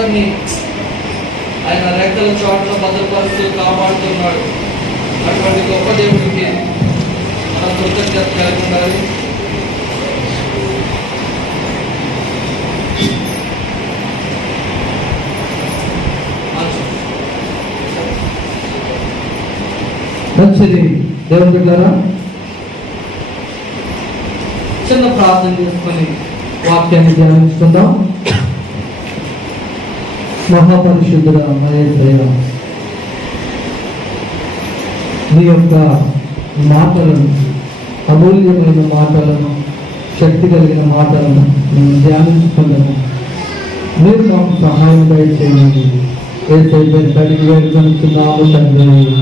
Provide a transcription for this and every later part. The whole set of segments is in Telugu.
అందరినీ ఆయన రెక్కల చోట్ల భద్రపరుస్తూ కాపాడుతున్నాడు. అటువంటి గొప్ప దేవుడికి మనం కృతజ్ఞత కలిగి ఉండాలి. మంచిది దేవుని బిడ్డలారా, చిన్న ప్రార్థన చేసుకొని వాక్యాన్ని ధ్యానించుకుందాం. మహాపరిశుద్ధుడా యేసయ్యా, నీ యొక్క మాటలను, అమూల్యమైన మాటలను, శక్తి కలిగిన మాటలను మేము ధ్యానించుకున్నాము. మీరు మాకు సహాయం దయచేయండి. యేసయ్య కడిగి వేడుకొనుచున్నాము తండ్రి.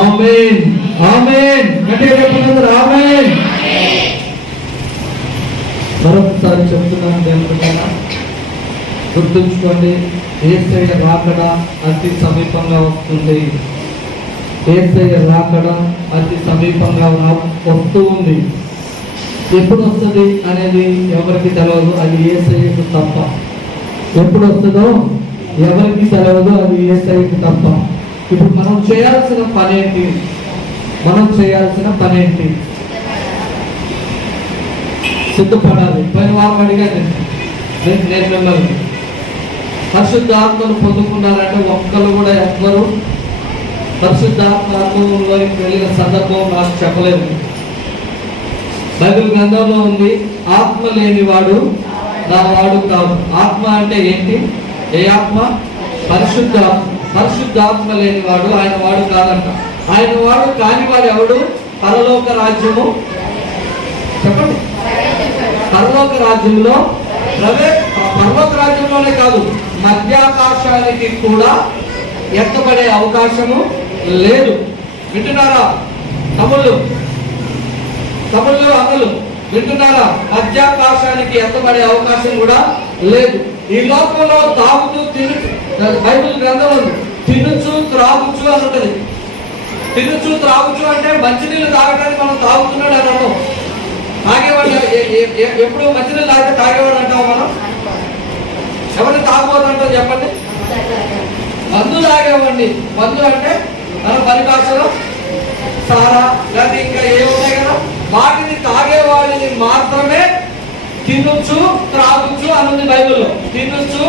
ఆమేన్, ఆమేన్. గట్టిగా చెప్పండి, ఆమేన్. మరొకసారి చెప్తున్నాను దేవునికైనా గుర్తుంచుకోండి, యేసయ్య రాకడ అతి సమీపంగా వస్తుంది. యేసయ్య రాకడ అతి సమీపంగా వస్తూ ఉంది. ఎప్పుడు వస్తుంది అనేది ఎవరికి తెలియదు, అది యేసయ్యకు తప్ప. ఎప్పుడు వస్తుందో ఎవరికి తెలియదు, అది యేసయ్యకు తప్ప. ఇప్పుడు మనం చేయాల్సిన పనేంటి? సిద్ధపడాలి. పైన వారం అడిగాను నేను మిమ్మల్ని, పరిశుద్ధాత్మను పొందుకున్నారంటే ఒక్కరు కూడా ఎవ్వరు పరిశుద్ధాత్మ అనుభవంలోకి వెళ్ళిన సందర్భం నాకు చెప్పలేదు. బైబిల్ గ్రంథంలో ఉంది, ఆత్మ లేనివాడు నా వాడు కాదు. ఆత్మ అంటే ఏంటి? ఏ ఆత్మ? పరిశుద్ధాత్మ లేనివాడు ఆయన వాడు కాదంట. ఆయన వాడు కానివాడు ఎవడు? పరలోక రాజ్యము, చెప్పండి, పరలోక రాజ్యంలో పరలోక రాజ్యంలోనే కాదు, మధ్యాకాశానికి కూడా ఎత్తబడే అవకాశము లేదు. వింటున్నారా తమ్ముళ్ళు, అన్నలు వింటున్నారా? మధ్యాకాశానికి ఎత్తబడే అవకాశం కూడా లేదు. ఈ లోకంలో తాగుతూ బైబిల్ గ్రంథం ఉంది, తినుచు త్రాగుచు అని ఉంటుంది. తినుచు త్రాగుచు అంటే మంచినీళ్ళు తాగడానికి మనం తాగుతున్నాడు అన్నాము. తాగేవాడు ఎప్పుడు మంచినీళ్ళు తాగితే తాగేవాడు అంటాం మనం. ఎవరిని తాగబోదు అంటాం చెప్పండి? మందు తాగేవాడిని. మందు అంటే మన పరిభాషలో సారా లేదా ఇంకా ఏమున్నాయి కదా, వాటిని తాగేవాడిని మాత్రమే తినుచు త్రాగుచు అనుంది బైబిల్లో. తినుచు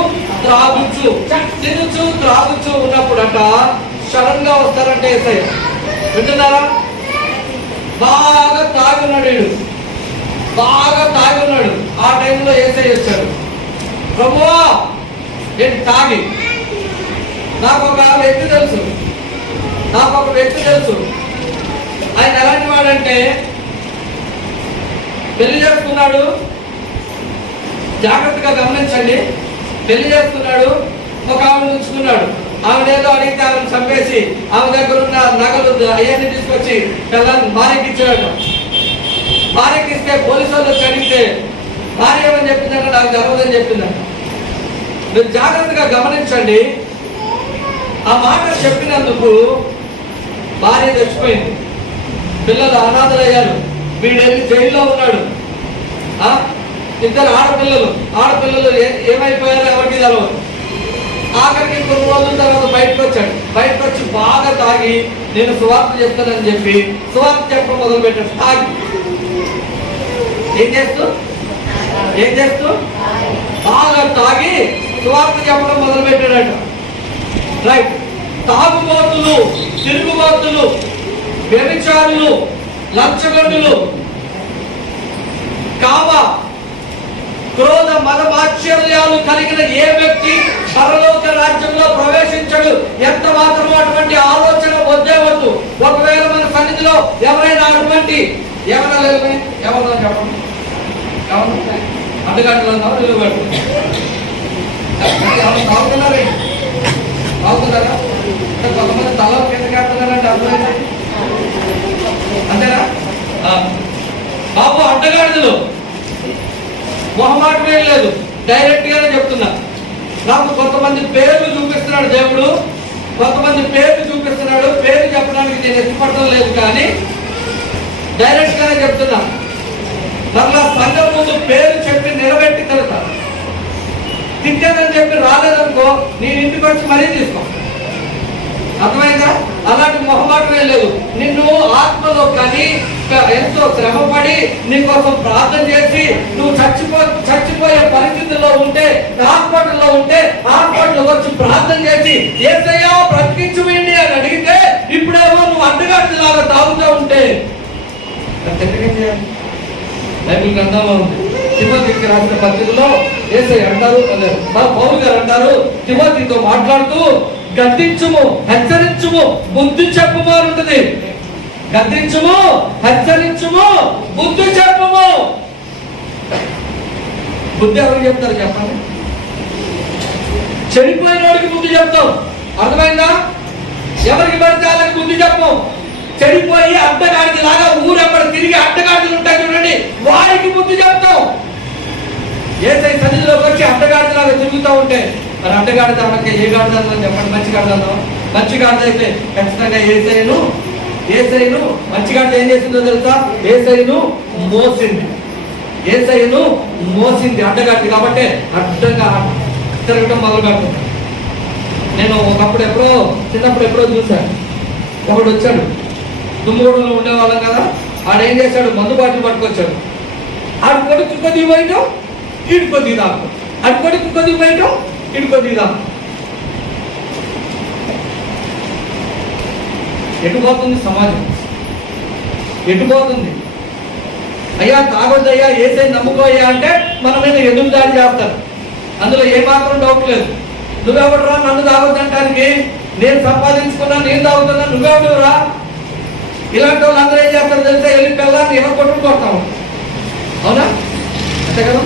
త్రాగుచు ఉన్నప్పుడట సడన్ గా వస్తారంటే యేసయ్య. వింటున్నారా? బాగా తాగి ఉన్నాడు. ఆ టైంలో యేసయ్య వచ్చాడు. ప్రభువా ఏంటి తాగి? నాకు ఒక వ్యక్తి తెలుసు. ఆయన ఎలాంటి వాడంటే, పెళ్లి చేసుకున్నాడు, జాగ్రత్తగా గమనించండి. పెళ్లి చేసుకున్నాడు, ఒక ఆమెను ఉంచుకున్నాడు. ఆమెనేదో అడిగితే ఆమెను చంపేసి ఆమె దగ్గర ఉన్న నగలు అవన్నీ తీసుకొచ్చి పిల్లల్ని భార్యకి ఇచ్చాడు. భార్యకి ఇస్తే పోలీసు వాళ్ళు వచ్చి అడిగితే భార్య ఏమని చెప్పిందంటే నాకు జరగదని చెప్పిందంట. మీరు జాగ్రత్తగా గమనించండి. ఆ మాట చెప్పినందుకు భార్య చచ్చిపోయింది, పిల్లలు అనాథలయ్యారు, వీడెళ్ళి జైల్లో ఉన్నాడు. ఇద్దరు ఆడపిల్లలు ఏమైపోయారో ఎవరికి తెలవదు. ఆఖరికి కొన్ని రోజుల తర్వాత బయటకు వచ్చి బాగా తాగి నేను సువార్త చెప్తానని చెప్పి సువార్త చెప్పడం మొదలు పెట్టాడు. తాగి ఏం చేస్తూ బాగా తాగి సువార్త చెప్పడం మొదలు పెట్టాడట. రైట్. తాగుబోతులు, తిరుగుబోతులు, వ్యభిచారులు, లంచగొండులు, కామ, క్రోధ, మదమాశ్చర్యాలు కలిగిన ఏ వ్యక్తి పరలోక రాజ్యంలో ప్రవేశించడు. ఎంత మాత్రం అటువంటి ఆలోచన వద్దే వద్దు. ఒకవేళ మన సన్నిధిలో ఎవరైనా అటువంటి ఎవరైనా చెప్పండి, అడ్డగడ్డలు నిలువగట్టు తాగుతున్నారా? కొంతమంది తల కింద కడుతున్నారంటే అర్థమైంది అంతేనా? బాబు అడ్డగాడిదలు మొహమాటమే లేదు, డైరెక్ట్ గానే చెప్తున్నా. నాకు కొంతమంది పేర్లు చూపిస్తున్నాడు దేవుడు, పేరు చెప్పడానికి నేను ఇష్టపడటం లేదు, కానీ డైరెక్ట్ గానే చెప్తున్నా. మరలా సంఘం ముందు పేరు చెప్పి నిలబెట్టి తిడతా. తిట్టానని చెప్పి రాలేదనుకో, నేను ఇంటికి వచ్చి మరీ తీసుకో. అర్థమైందా? అలాంటి మొహమాటమే లేదు. నిన్ను ఆత్మలో కానీ ఎంతో శ్రమపడి నీకోసం ప్రార్థన చేసి నువ్వు చచ్చిపోయే పరిస్థితుల్లో ఉంటే, హాస్పిటల్లో ఉంటే, హాస్పిటల్ వచ్చి ప్రార్థన చేసి యేసయ్యా బ్రతికించువేయండి అని అడిగితే, ఇప్పుడేమో నువ్వు అడ్డగాడిలాగా తాగుతూ ఉంటే బైబిల్ గ్రంథంలో ఉంది. తిమోతికి రాసిన పత్రికలో యేసయ్య అంటారు, పౌలు గారు అంటారు, తిమోతితో మాట్లాడుతూ గద్దించుము, హెచ్చరించుము, బుద్ధి చెప్పుము అని ఉంటుంది. గద్దించుము, హెచ్చరించుము, బుద్ధి చెప్పుము. బుద్ధి ఎవరికి చెప్తారు చెప్పండి? చెడిపోయిన వాడికి బుద్ధి చెప్తాం. అర్థమైందా? ఎవరికి పడితే వాళ్ళకి బుద్ధి చెప్పం. చెడిపోయి అడ్డగాడికి లాగా ఊరెక్కడ తిరిగి అడ్డగాడిలు ఉంటాయి చూడండి, వారికి బుద్ధి చెప్తాం. యేసయ్య సన్నిధిలోకి వచ్చి అడ్డగాడిద లాగా తిరుగుతూ ఉంటే, మరి అడ్డగాడిద అనక ఏ గాడిద చెప్పండి? మంచి గాడిద. మంచి గాడిద అయితే ఖచ్చితంగా యేసయ్యను మంచి గాడిద ఏం చేసిందో తెలుసా? యేసయ్యను మోసింది అడ్డగాడిది కాబట్టి అడ్డంగా తిరగటం మొదలు పెడుతుంది. నేను ఒకప్పుడు చిన్నప్పుడు ఎప్పుడో చూశాను. ఒకడు వచ్చాడు, దుమ్మగూడలో ఉండేవాళ్ళం కదా, ఆడేం చేశాడు, మందు బాటిల్ పట్టుకొచ్చాడు. ఆడు కొడుకు కొద్దిగా పోయటం, ఈడు కొద్దిగా దాకు, ఆడు కొడుకు కొద్దిగా పోయటం, ఈడు కొద్దిగా దాకు. ఎటుపోతుంది సమాజం? ఎటుపోతుంది? అయ్యా తాగొద్దయ్యా, యేసయ్య నమ్ముకోయ్యా అంటే మన మీద ఎదురు దాడి చేస్తారు. అందులో ఏమాత్రం డౌట్ లేదు. నువ్వెవడురా నన్ను తాగొద్దంటానికి? నేను సంపాదించుకున్నా, నేను తాగుతున్నా, నువ్వెవడురా? ఇలాంటి వాళ్ళు అందరూ ఏం చేస్తారు తెలిసే? వెళ్ళి పిల్లల్ని ఎవరు కొట్టుకుంటాము. అవునా? అంతే కదా?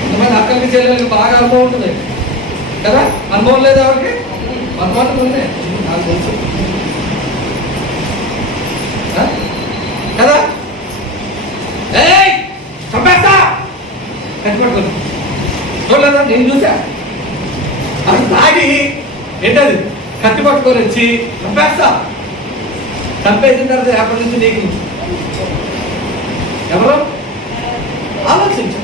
కొంతమంది అక్కడికి చెల్లెలకి బాగా అనుభవం ఉంటుంది కదా. అనుభవం లేదు ఎవరికి? అనుభవం ఉంది, నాకు తెలుసు కదా. చంపేస్తా కట్టుపట్టుకుని చూడలేదా? నేను చూసా. అది తాగి ఏంటది కత్తి పట్టుకొని వచ్చి చంపేస్తా. చంపేసిన తర్వాత ఎప్పటి నుంచి నీకు ఎవరు ఆలోచించు.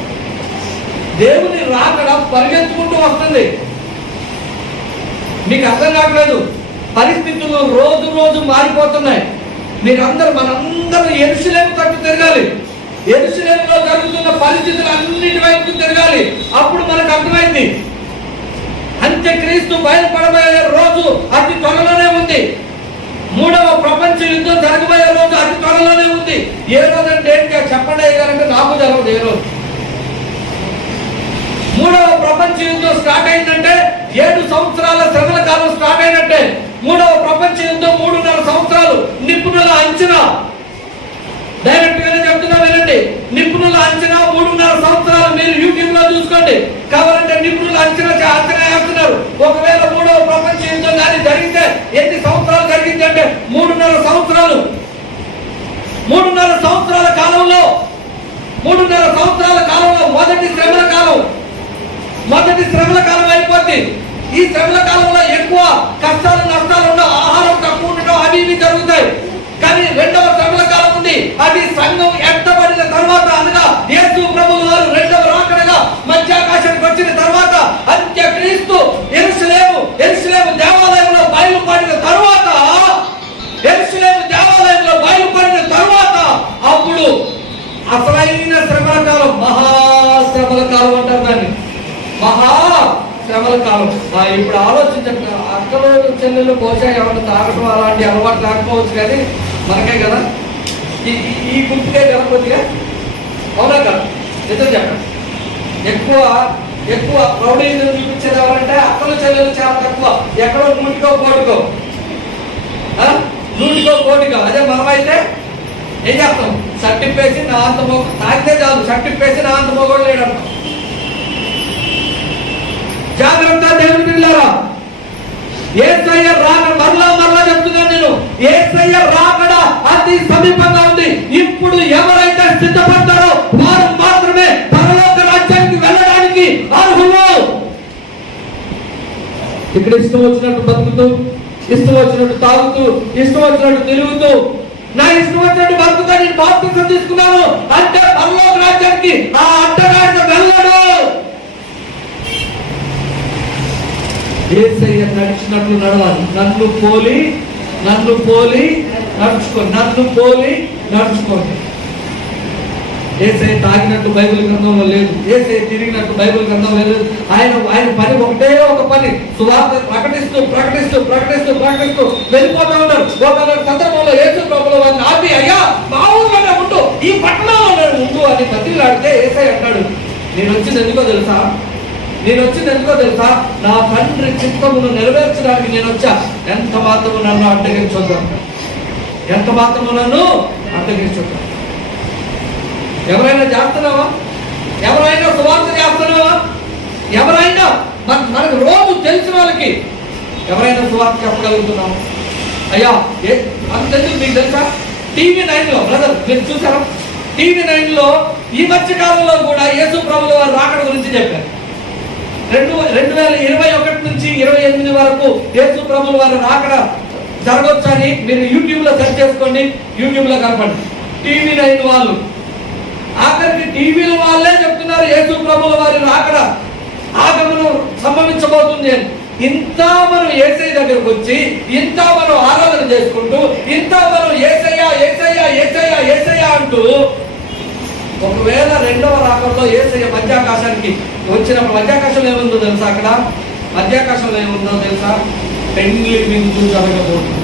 దేవుని రాకడ పరిగెత్తుకుంటూ వస్తుంది. మీకు అర్థం కావట్లేదు. పరిస్థితులు రోజు రోజు మారిపోతున్నాయి. మనందరూ యెరూషలేము తట్టు తిరగాలి. యెరూషలేములో జరుగుతున్న పరిస్థితులు అన్నిటి వైపు తిరగాలి. అప్పుడు మనకు అర్థమైంది అంత్యక్రీస్తు బయలుపడబోయే రోజు అతి త్వరలోనే ఉంది. మూడవ ప్రపంచ యుద్ధం జరగబోయే రోజు అతి త్వరలోనే ఉంది. ఏ రోజు అంటే చెప్పండి అయ్యారంటే నాకు జరగదు. ఏ రోజు మూడవ ప్రపంచ యుద్ధం స్టార్ట్ అయిందంటే 7 సంవత్సరాల శ్రమల కాలం స్టార్ట్ అయినట్టే. మూడవ ప్రపంచ యుద్ధం 3.5 సంవత్సరాలు. నిపుణుల అంచనా, డైరెక్ట్ గానే చెప్తున్నా వినండి, నిపుణుల అంచనా 3.5 సంవత్సరాలు. మీరు యూట్యూబ్ లో చూసుకోండి, కావాలంటే నిపుణుల అంచనా వేస్తున్నారు. ఒకవేళ మూడవ ప్రపంచ యుద్ధం కానీ జరిగితే ఎన్ని సంవత్సరాలు జరిగింది అంటే 3.5 సంవత్సరాలు. 3.5 సంవత్సరాల కాలంలో మొదటి శ్రమల కాలం అయిపోద్ది. ఈ శ్రమల కాలంలో ఎక్కువ కష్టాలు నష్టాలు ఉండవు, ఆహారం తక్కువ ఉండడం, అవి ఇవి జరుగుతాయి. కానీ రెండవ శ్రమల కాలం ఉంది. అది సంఘం ఎత్తబడిన తర్వాత, అనగా యేసు ప్రభువు వారు రెండవ రాకడగా మధ్యాకాశానికి వచ్చిన తర్వాత, అంత్యక్రీస్తు యెరూషలేము దేవాలయంలో బయలుపడిన తర్వాత, అప్పుడు అసలైన శ్రమల కాలం, మహాశ్రమల కాలం అంటారు దాన్ని. మహాశ్రమల కాలం. ఇప్పుడు ఆలోచించండి, అక్కలు చెల్లెలు బహుశా ఎవరు తాగడం అలాంటి అలవాటు లేకపోవచ్చు, కానీ మనకే కదా ఈ గుర్తుకే కదా కొద్దిగా. అవునా కదా? నిజం చెప్పండి. ఎక్కువ ప్రౌఢీలు చూపించేది ఎవరంటే అక్కలు చెల్లెలు చాలా తక్కువ. ఎక్కడో నూటికో కోటికో. అదే మనమైతే ఏం చేస్తాం? సర్టిఫేసి నా అంత తాగితే చాలు, సర్టిఫేసి నా అంత మొగోడు లేడంటాం. జాగ్రత్త దేవుని పిల్లారా, యేసయ్య రాకడ, మరలా చెప్తున్నాను నేను, యేసయ్య రాకడ అతి సమీపంగా ఉంది. ఇప్పుడు ఎవరైతే సిద్ధపడతారో వారు మాత్రమే పరలోక రాజ్యానికి వెళ్ళడానికి అర్హులు. ఇక్కడ ఇష్టం వచ్చినట్టు బతుకుతూ, ఇష్టం వచ్చినట్టు తాగుతూ, ఇష్టం వచ్చినట్టు తిరుగుతూ, నా ఇష్టం వచ్చినట్టు బతుకుతా నేను బాప్తిసం తీసుకున్నాను అంటే పరలోక రాజ్యానికి ఆ అడ్డగాడిన వెళ్ళడు. యేసయ్య నడిచినట్లు నడవాలి. నన్ను పోలి నడుచుకోండి. యేసయ్య తాగినట్టు బైబిల్ గ్రంథంలో లేదు. యేసయ్య తిరిగినట్టు బైబిల్ గ్రంథంలో లేదు. ఆయన పని ఒకటే ఒక పని, సువార్త ప్రకటిస్తూ వెళ్ళిపోతా ఉన్నారు. ఒక సందర్భంలో యేసు ప్రభువుల వారిని ఆపి, అయ్యా మా ఊళ్ళోనే ఉండు, ఈ పట్టణంలో ఉండు అని బతిలాడితే యేసయ్య అంటాడు, నేను వచ్చింది ఎందుకో తెలుసా, నా తండ్రి చిత్తమును నెరవేర్చడానికి నేను వచ్చా. ఎంత మాత్రము నన్ను అడ్డగించొద్దు. ఎవరైనా చేస్తున్నావా? ఎవరైనా సువార్త చేస్తున్నావా? ఎవరైనా మనకు రోజు తెలిసిన వాళ్ళకి ఎవరైనా సువార్త చెప్పగలుగుతున్నావా? అయ్యా అంతెందుకు మీకు తెలుసా, TV9లో బ్రదర్ మీరు చూసారా? TV9లో ఈ మధ్య కాలంలో కూడా యేసు ప్రభువుల వారి రాకడ గురించి చెప్పారు. 2021 నుంచి 28 వరకు యేసు ప్రభువుల వారి రాకడ జరగొచ్చు అని మీరు యూట్యూబ్లో సెర్చ్ చేసుకోండి. యూట్యూబ్లో కనపడి TV9 వాళ్ళు, ఆఖరికి టీవీల వాళ్ళే చెప్తున్నారు యేసు ప్రభువుల వారి రాకడ ఆగమనం సంభవించబోతుంది అని. ఇంత మనం యేసయ్య దగ్గరకు వచ్చి, ఇంత మనం ఆరాధన చేసుకుంటూ, ఇంత మనం యేసయ్య అంటూ, ఒకవేళ రెండవ రాకడలో యేసయ్య మధ్యాకాశానికి వచ్చినప్పుడు మధ్యాకాశంలో ఏముందో తెలుసా? అక్కడ మధ్యాకాశంలో ఏముందో తెలుసా? పెండ్లి విందు జరగబోతుంది.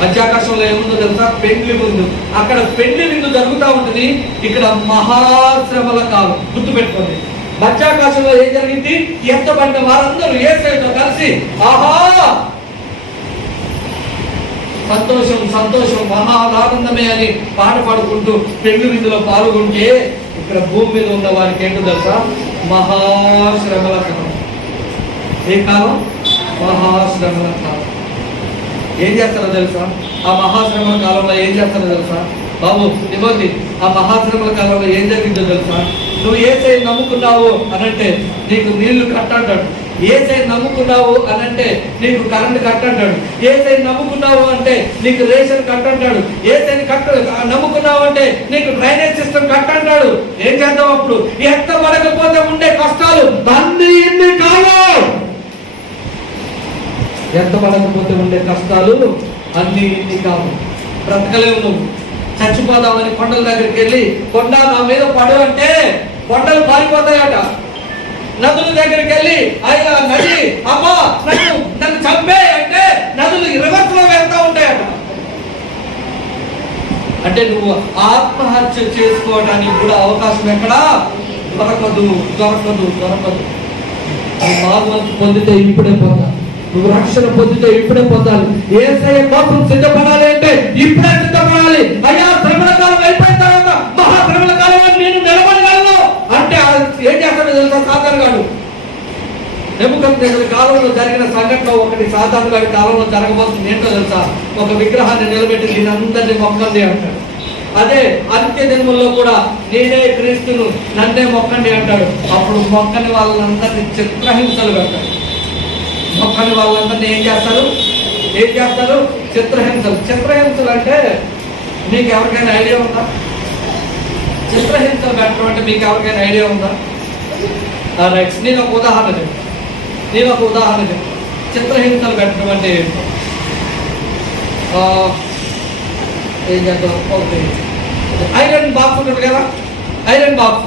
మధ్యాకాశంలో ఏముందో తెలుసా? పెండ్లి విందు. అక్కడ పెండ్లి విందు జరుగుతూ ఉంటుంది. ఇక్కడ మహాశ్రమల కాలం. గుర్తుపెట్టుకోండి. మధ్యాకాశంలో ఏం జరిగింది? ఎత్తబడిన వారందరూ యేసయ్యతో కలిసి ఆహా సంతోషం మహాదానందమే అని పాట పాడుకుంటూ పెళ్లి విందులో పాల్గొంటే, ఇక్కడ భూమి మీద ఉన్న వారికి ఏంటో తెలుసా? మహాశ్రమల కాలం. ఏ కాలం? మహాశ్రమల కాలం. ఏం చేస్తారో తెలుసా? ఆ మహాశ్రమల కాలంలో ఏం చేస్తారో తెలుసా? బాబు ఇవ్వండి, ఆ మహాశ్రమల కాలంలో ఏం జరిగిందో తెలుసా? నువ్వు యేసయ్య నమ్ముకున్నావు అనంటే నీకు నీళ్లు కట్టంటాడు. యేసయ్య నమ్ముకున్నావు అనంటే నీకు కరెంట్ కట్టంటాడు. యేసయ్య నమ్ముకున్నావు అంటే నీకు రేషన్ కట్టంటాడు. యేసయ్య నమ్ముకున్నావు అంటే నీకు డ్రైనేజ్ సిస్టమ్ కట్టంటాడు. ఏం చేద్దాం అప్పుడు? ఎత్తబడకపోతే ఉండే కష్టాలు అన్ని ఇన్ని కావు. ఎత్తబడకపోతే ఉండే కష్టాలు అన్ని ఇన్ని కావు. బ్రతకలేవు. నువ్వు చచ్చిపోదామని కొండల దగ్గరికి వెళ్ళి, కొండ నా మీద పడు అంటే కొండలు పారిపోతాయట. నదుల దగ్గరికి వెళ్ళి, అయ్యా నది అమ్మా నన్ను చంపే అంటే నదులు రివర్స్ లో వెళ్తా ఉంటాయట. అంటే నువ్వు ఆత్మహత్య చేసుకోవడానికి కూడా అవకాశం ఎక్కడా దొరకదు. మారు పొందితే ఇప్పుడే పొందాలి. నువ్వు రక్షణ పొందితే ఇప్పుడే పొందాలి. యేసయ్య కోసం సిద్ధపడాలి అంటే ఇప్పుడే సిద్ధపడాలి. అయ్యా శ్రమల కాలం అయిపోయిన తర్వాత మహాశ్రమల కాలంలో నేను నిలబడగలను అంటే ఏం చేస్తాడో తెలుసా? సాధారణ గాడు నెబుకద్నెజరు కాలంలో జరిగిన సంఘటన ఒకటి సాధారణ గారి కాలంలో జరగబోతుంది. ఏంటో తెలుసా? ఒక విగ్రహాన్ని నిలబెట్టి దీనందరినీ మొక్కండి అంటాడు. అదే అంత్య దినముల్లో కూడా నేనే క్రీస్తును, నన్నే మొక్కండి అంటాడు. అప్పుడు మొక్కని వాళ్ళందరినీ చిత్రహింసలు పెడతాడు. మొక్కని వాళ్ళందరినీ ఏం చేస్తారు? చిత్రహింసలు అంటే మీకు ఎవరికైనా ఐడియా ఉందా? చిత్రహింసలు పెట్టడం అంటే మీకు ఎవరికైనా ఐడియా ఉందా? రైట్, నేను ఒక ఉదాహరణ చెప్తాను. చిత్రహింసలు పెట్టడం అంటే ఏం చేద్దాం? ఓకే, ఐరన్ బాక్స్ ఉంటుంది కదా, ఐరన్ బాక్స్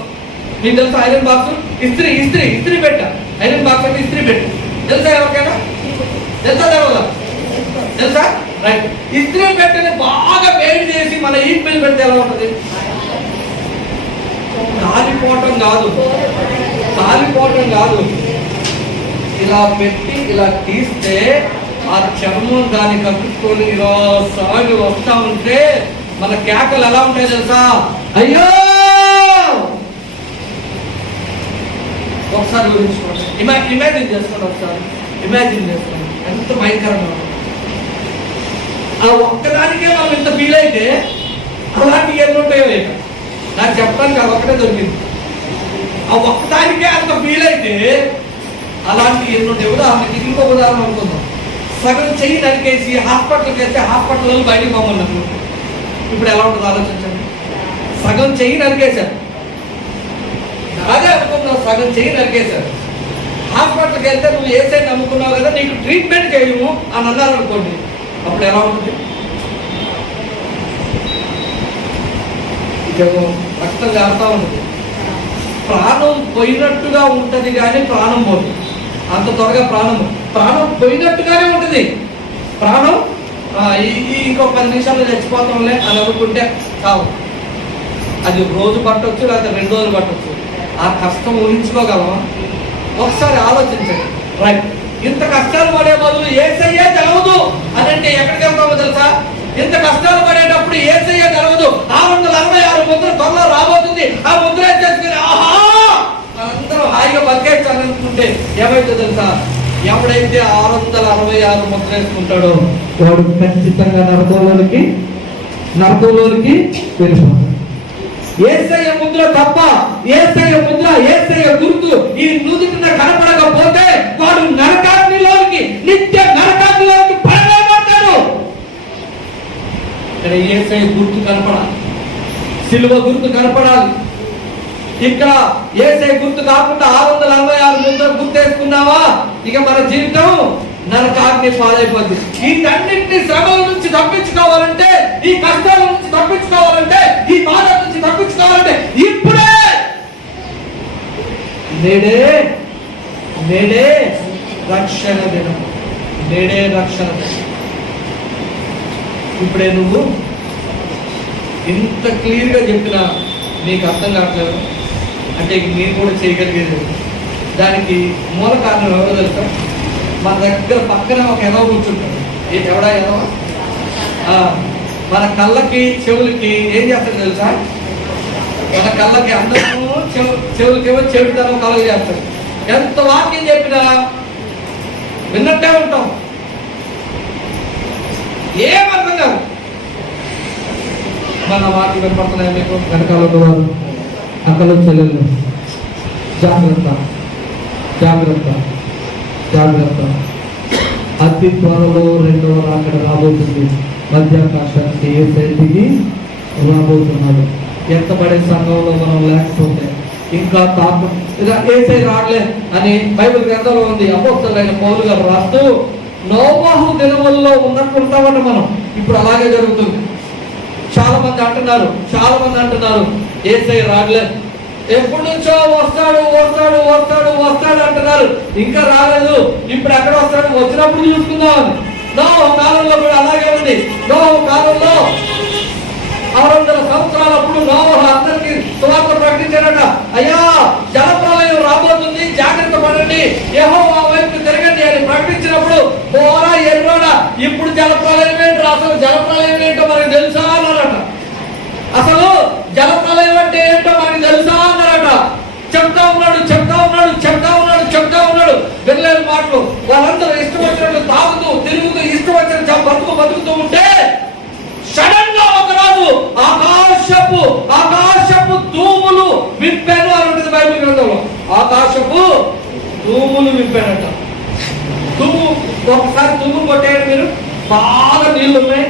మీకు తెలుసా? ఐరన్ బాక్స్ ఇస్త్రీ పెట్ట. ఐరన్ బాక్స్ అంటే ఇస్త్రీ పెట్టు. తెలుసా ఎవరికైనా? తెలుసా? రైట్. ఇస్త్రీ పెట్టని బాగా వేడి చేసి మన ఈట్ మీద పెడితే ఎలా ఉంటుంది? కాలిపోవటం కాదు. ఇలా పెట్టి ఇలా తీస్తే ఆ చర్మం దాన్ని కట్టుకొని ఇలా సాగి వస్తా ఉంటే మన కేకలు ఎలా ఉంటాయి తెలుసా? అయ్యో! ఒకసారి ఊహించుకోండి, ఇమాజిన్ చేసుకోండి. ఒకసారి ఇమాజిన్ చేసుకోండి ఎంత భయంకరంగా. ఆ ఒక్కదానికే మనం ఇంత ఫీల్ అయితే అలాంటివి ఎన్ని ఉంటాయో ఇక నాకు చెప్పడానికి అది ఒక్కటే దొరికింది. ఆ ఒక్కదానికే అంత ఫీల్ అయితే అలాంటివి ఎన్ని ఉంటాయి. ఉదాహరణకి ఇంకొక ఉదాహరణ అనుకుందాం. సగం చెయ్యి నరికేసి హాస్పిటల్కి వెళ్తే హాస్పిటల్ బయటికి పోమన్నారు. ఇప్పుడు ఎలా ఉంటుంది ఆలోచించండి. సగం చెయ్యి నరికేశారు, అదే అనుకుంటున్నాం, సగం చెయ్యి నరికేశారు. హాస్పిటల్కి వెళ్తే నువ్వు ఏసై నమ్ముకున్నావు కదా, నీకు ట్రీట్మెంట్ చేయము అని అన్నారు అనుకోండి, అప్పుడు ఎలా ఉంటుంది? ఇదేమో రక్తం కారుతా ఉంటుంది, ప్రాణం పోయినట్టుగా ఉంటుంది కానీ ప్రాణం పోదు. అంత త్వరగా ప్రాణం పోయినట్టుగానే ఉంటుంది. ప్రాణం ఇంకో 10 నిమిషాల్లో చచ్చిపోతాంలే అని అనుకుంటే కావు. అది రోజు పట్టవచ్చు, లేకపోతే 2 రోజులు పట్టవచ్చు. ఆ కష్టం ఊహించుకోగలమా? ఒకసారి ఆలోచించండి. రైట్, ఇంత కష్టాలు పడే బదులు యేసయ్యే తెలవదు అని అంటే ఎక్కడికి వెళ్తామో తెలుసా? ఇంత కష్టాలు పడేటప్పుడు యేసయ్యే తెలవదు. 666 ముద్ర త్వరలో రాబోతుంది. ఆ ముద్ర చేసుకుని ఆహా అందరూ హాయిగా బతికేస్తాననుకుంటే ఏమైతే తెలుసా? ఎవడైతే 666 ముద్ర వేసుకుంటాడో వాడు ఖచ్చితంగా నరకంలోనికి వెళ్ళిపోతాడు. యేసయ్య ముద్ర తప్ప, యేసయ్య ముద్ర, యేసయ్య గుర్తు ఈ నుదుటిన కనపడకపోతే వాడు నరకాగ్నిలోనికి, నిత్య నరకాగ్నిలోనికి పడవేయబడతాడు. ఇక్కడ యేసయ్య గుర్తు కనపడాలి, సిలువ గుర్తు కనపడాలి. ఇక్కడ యేసయ్య గుర్తు కాకుండా 666 ముద్ర గుర్తేసుకున్నావా, ఇక మన జీవితం నరకాగ్ని పాలైపోద్ది. వీటన్నింటినీ శ్రమల నుంచి తప్పించుకోవాలంటే, ఈ కష్టాల నుంచి తప్పించుకోవాలంటే, ఈ బాధ నుంచి తప్పించుకోవాలంటే ఇప్పుడే నేడే రక్షణ దినం. నేడే రక్షణ దినం. ఇప్పుడే నువ్వు ఇంత క్లియర్గా చెప్పినా నీకు అర్థం కావట్లేదు అంటే నేను కూడా చేయగలిగేది. దానికి మూల కారణం ఎవరో తెలుసా? మన దగ్గర పక్కన ఒక ఎదవ కూర్చుంటాడు. ఎవడా ఎదవ? మన కళ్ళకి చెవులకి ఏం చేస్తాడు తెలుసా? మన కళ్ళకి అందరూ చెవులకేమో చెడుతనం కలగ చేస్తాడు. ఎంత వాక్యం చెప్పినా విన్నట్టే ఉంటాం, ఏమర్థం కాదు. మన వాక్యం వినపడుతున్నాయి మీకు? వెనకాల వారు, అక్కలు చెల్లెళ్ళు, జాగ్రత్త జాగ్రత్త జాగ్రత్త. అతి త్వరలో 2వ రాకడ రాబోతుంది. మధ్యాకాశానికి యేసయ్య దిగి రాబోతున్నాడు. ఎత్తబడే సంఘంలో మనం లేకపోతే ఇంకా తాకు యేసయ్య రాడలే అని బైబిల్ గ్రంథంలో ఉంది. అపోస్తలుడైన పౌలు గారు రాస్తూ నోవహు దినములలో ఉన్నట్టుంటామని మనం ఇప్పుడు అలాగే జరుగుతుంది. చాలా మంది అంటున్నారు యేసయ్య రాడలే, ఎప్పటి నుంచో వస్తాడు అంటున్నారు, ఇంకా రాలేదు. ఇప్పుడు ఎక్కడ వస్తాడు? వచ్చినప్పుడు చూసుకుందాం. నోవహు కాలంలో కూడా అలాగే ఉంది. నోవహు కాలంలో 600 సంవత్సరాలప్పుడు నోవహు అందరికీ సువార్త ప్రకటించాడట. అయ్యా, జలప్రలయం రాబోతుంది, జాగ్రత్త పడండి, యెహోవా వైపు తిరగండి అని ప్రకటించినప్పుడు బోరా ఎర్రోడా ఇప్పుడు జలప్రలయం ఏంటో, అసలు జలప్రలయం ఏంటో మనకు తెలుసా అన్నారట. అసలు జలప్రలయం అంటే ఏంటో మనకు తెలుసా అన్నారట. చెప్తా ఉన్నాడు వెళ్ళలేని మాటలు. వాళ్ళందరూ ఇష్టం వచ్చినట్టు తాగుతూ తిరుగుతూ ఇష్టం వచ్చిన బతుకుతూ ఉంటే సడన్ గా ఒకరోజు ఆకాశపు తూములు విప్పాను అని ఉంటుంది బైబిల్ గ్రంథంలో. ఆకాశపు తూములు విప్పాడట. ఒకసారి తూము కొట్టేయండి మీరు, బాగా నీళ్లు ఉన్నాయి.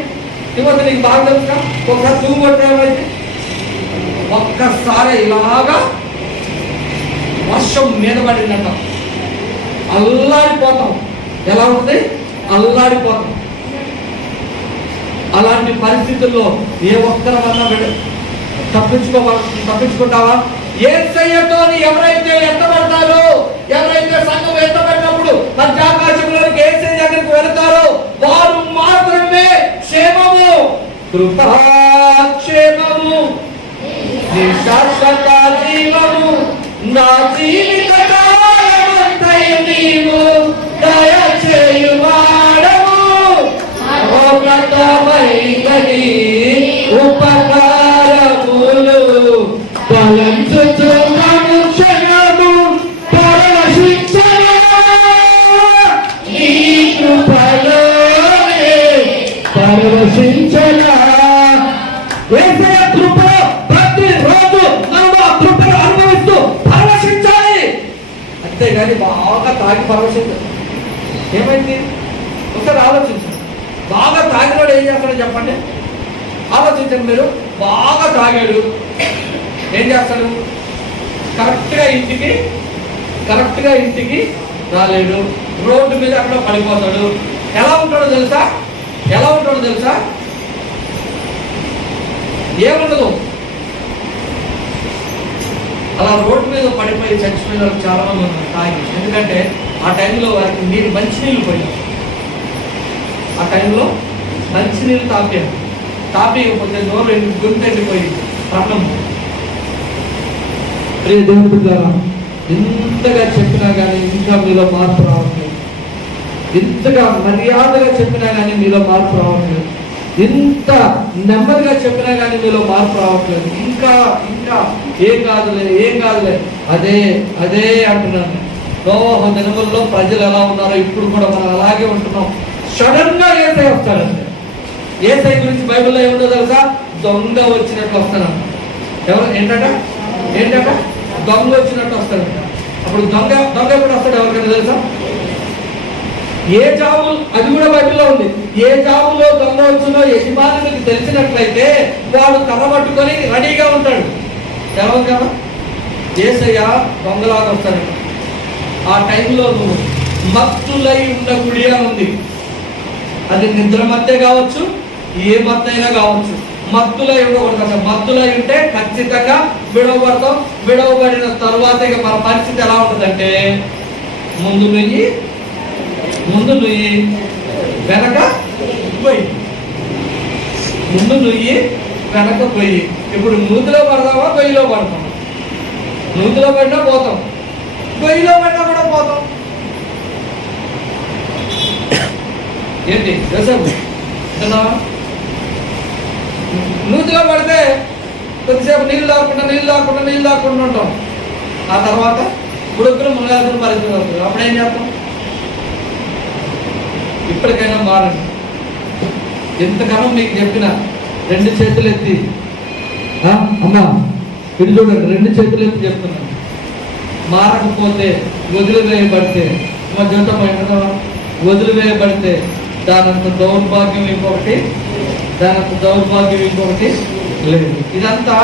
ఇవ్వదు నీకు బాగా తెలుసా? ఒకసారి తూము కొట్టేయమైతే ఒక్కసారి ఇలాగా వర్షం మీద పడిందట. అల్లాడిపోతాం. ఎలా ఉంటుంది? అల్లాడిపోతాం. అలాంటి పరిస్థితుల్లో ఏ ఒక్కరమన్నా తప్పించుకుంటావా? యేసయ్యతో ఎవరైతే ఎత్తబడతారో, ఎవరైతే సంఘం ఎత్తబడినప్పుడు మధ్యాకాశంలోకి యేసయ్య దగ్గరికి వెళతారో వారు మాత్రమే క్షేమము, కృపాక్షేమము, శాశ్వత జీవము, నా జీవిత కాలమంతై నీవు దయచేయువాడవు, ఉపకారములు బలంచుచు మనుషులను పరవశించను, నీ కృపలోనే పరవశించను. యేసయ్య కృపలో ప్రతిరోజు మనం ఆ కృపను అనుభవిస్తూ పరవశించాలి. అంతేగాని బాగా తాగి పరవశించాలి. ఏమైంది? ఒకసారి ఆలోచించండి. బాగా తాగినాడు ఏం చేస్తాడో చెప్పండి. ఆలోచించండి మీరు. బాగా తాగాడు ఏం చేస్తాడు? కరెక్ట్గా ఇంటికి రాలేడు. రోడ్డు మీద అక్కడ పడిపోతాడు. ఎలా ఉంటాడో తెలుసా? ఏముండదు. అలా రోడ్డు మీద పడిపోయి చచ్చిపోయిన వాళ్ళు చాలా మంది ఉన్నారు తాగి. ఎందుకంటే ఆ టైంలో వారికి మంచినీళ్ళు పోయాయి. ఆ టైంలో మంచినీళ్ళు తాపేయకపోతే నోరు గుంతెండిపోయింది, ప్రాణం. ప్రియ దేవుని బిడ్డలారా, ఇంతగా చెప్పినా కానీ ఇంకా మీలో మార్పు రావట్లేదు. ఇంతగా మర్యాదగా చెప్పినా కానీ మీలో మార్పు రావట్లేదు. ఇంత నెమ్మదిగా చెప్పినా కానీ మీలో మార్పు రావట్లేదు. ఇంకా ఏం కాదులే అదే అంటున్నాను. నోవహు దినముల్లో ప్రజలు ఎలా ఉన్నారో ఇప్పుడు కూడా మనం అలాగే ఉంటున్నాం. సడన్ గా యేసయ్య వస్తాడంటే, యేసయ్య గురించి బైబిల్లో ఏముందో తెలుసా? దొంగ వచ్చినట్లు వస్తాడంట. ఏంటట దొంగ వచ్చినట్టు వస్తాడంట. అప్పుడు దొంగ ఎప్పుడు వస్తాడు ఎవరికైనా తెలుసా? ఏ జాబు, అది కూడా బైబిల్లో ఉంది. ఏ జాబులో దొంగ వచ్చునో యజమానునికి తెలిసినట్లయితే వాడు కర్ర పట్టుకొని రెడీగా ఉంటాడు. తెలవదు కదా? యేసయ్య దొంగలాగా వస్తాడు. ఆ టైంలో నువ్వు మత్తులై ఉండకుడి అని ఉంది. అది నిద్ర మత్తే కావచ్చు, ఏ మత్తైనా కావచ్చు. మత్తులై ఉండకూడదు. మత్తులై ఉంటే ఖచ్చితంగా విడవబడతాం. విడవబడిన తరువాత ఇక మన పరిస్థితి ఎలా ఉంటుందంటే, ముందు నుయ్యి వెనక పోయి, ముందు నుయ్యి వెనక పోయి. ఇప్పుడు నూతిలో పడదామా, గొయ్యిలో పడతాం? నూతిలో పడినా పోతాం, గొయ్యిలో పడినా కూడా పోతాం. ఏంటి తెలుసా? నూతిలో పడితే కొద్దిసేపు నీళ్ళు లాక్కుండా ఉంటాం. ఆ తర్వాత ఉడుకులు మునగాల్సిన పరిస్థితి అవుతుంది. అప్పుడేం చేస్తాం? ఇప్పటికైనా మారండి. ఎంతకాలం మీకు చెప్పిన 2 చేతులు ఎత్తి, అమ్మా ఇది చూడండి, 2 చేతులు ఎత్తి చెప్తున్నాను. మారకపోతే వదిలివేయబడితే, మా జీవితం వదిలివేయబడితే దానంత దౌర్భాగ్యం ఇంకొకటి లేదు. ఇదంతా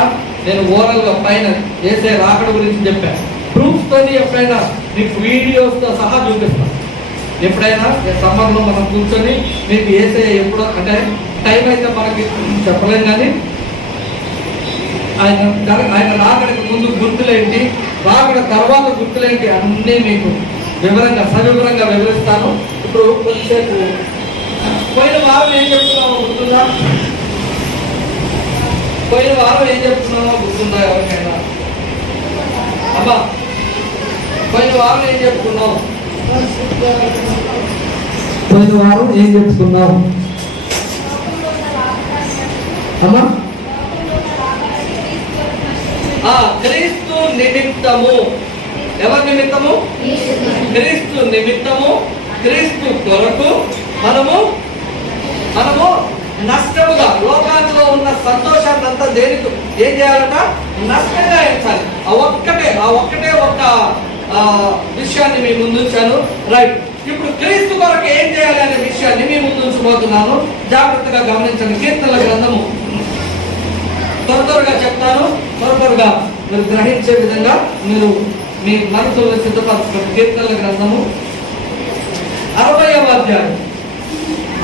నేను ఓరల్గా పైన వేసే రాకడ గురించి చెప్పాను. ప్రూఫ్స్ తోని ఎప్పుడైనా మీకు వీడియోస్తో సహా చూపిస్తాను. ఎప్పుడైనా సమ్మర్లో మనం కూర్చొని మీకు వేసే ఎప్పుడో, అంటే టైం అయితే మనకి చెప్పలేము, కానీ ఆయన రాకడికి ముందు గుర్తులేంటి, రాకడ తర్వాత గుర్తులేంటి అన్నీ మీకు సవివరంగా వివరిస్తాను. ఇప్పుడు కొద్దిసేపు పోయిన వారం ఏం చెప్తున్నామో గుర్తుందా? ఎవరికైనా? అమ్మా పోయిన వారం ఏం చెప్పుకున్నావు? అమ్మా క్రీస్తు నిమిత్తము. ఎవరి నిమిత్తము? క్రీస్తు నిమిత్తము, క్రీస్తు కొరకు మనము నష్టముగా, లోకాల్లో ఉన్న సంతోషాన్ని అంతా దేనికి ఏం చేయాలంట? నష్టంగా ఎంచాలి. ఆ ఒక్కటే ఒక్క విషయాన్ని మీ ముందు ఉంచాను. రైట్, ఇప్పుడు క్రీస్తు కొరకు ఏం చేయాలి అనే విషయాన్ని మీ ముందు ఉంచబోతున్నాను. జాగ్రత్తగా గమనించండి. కీర్తనల గ్రంథము త్వరగా చెప్తాను. త్వరగా మీరు గ్రహించే విధంగా మీరు మీ మనసులో సిద్ధపరచుకోండి. కీర్తనల గ్రంథము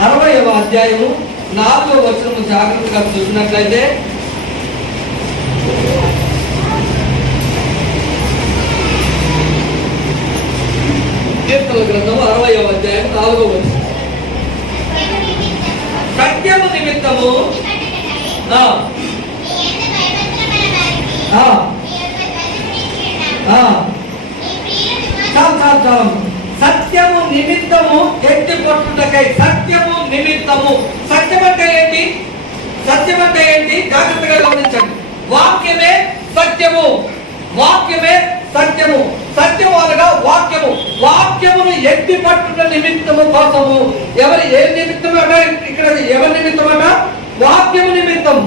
60వ అధ్యాయము 4వ వచనము జాగ్రత్తగా చూసినట్లయితే, కీర్తనల గ్రంథము 60వ అధ్యాయం 4వ వచనం. సత్యము నిమిత్తము సత్యము నిమిత్తము ఎత్తి కొట్టుటకై. సత్యము నిమిత్తము. సత్యం అంటే ఏంటి? జాగ్రత్తగా గమనించండి. వాక్యమే సత్యము. సత్యము అనగా వాక్యమును ఎత్తి పట్టుట నిమిత్తము కోసము. ఏ నిమిత్తము అట? ఇక్కడ ఎవరి నిమిత్తమట? వాక్యము నిమిత్తము.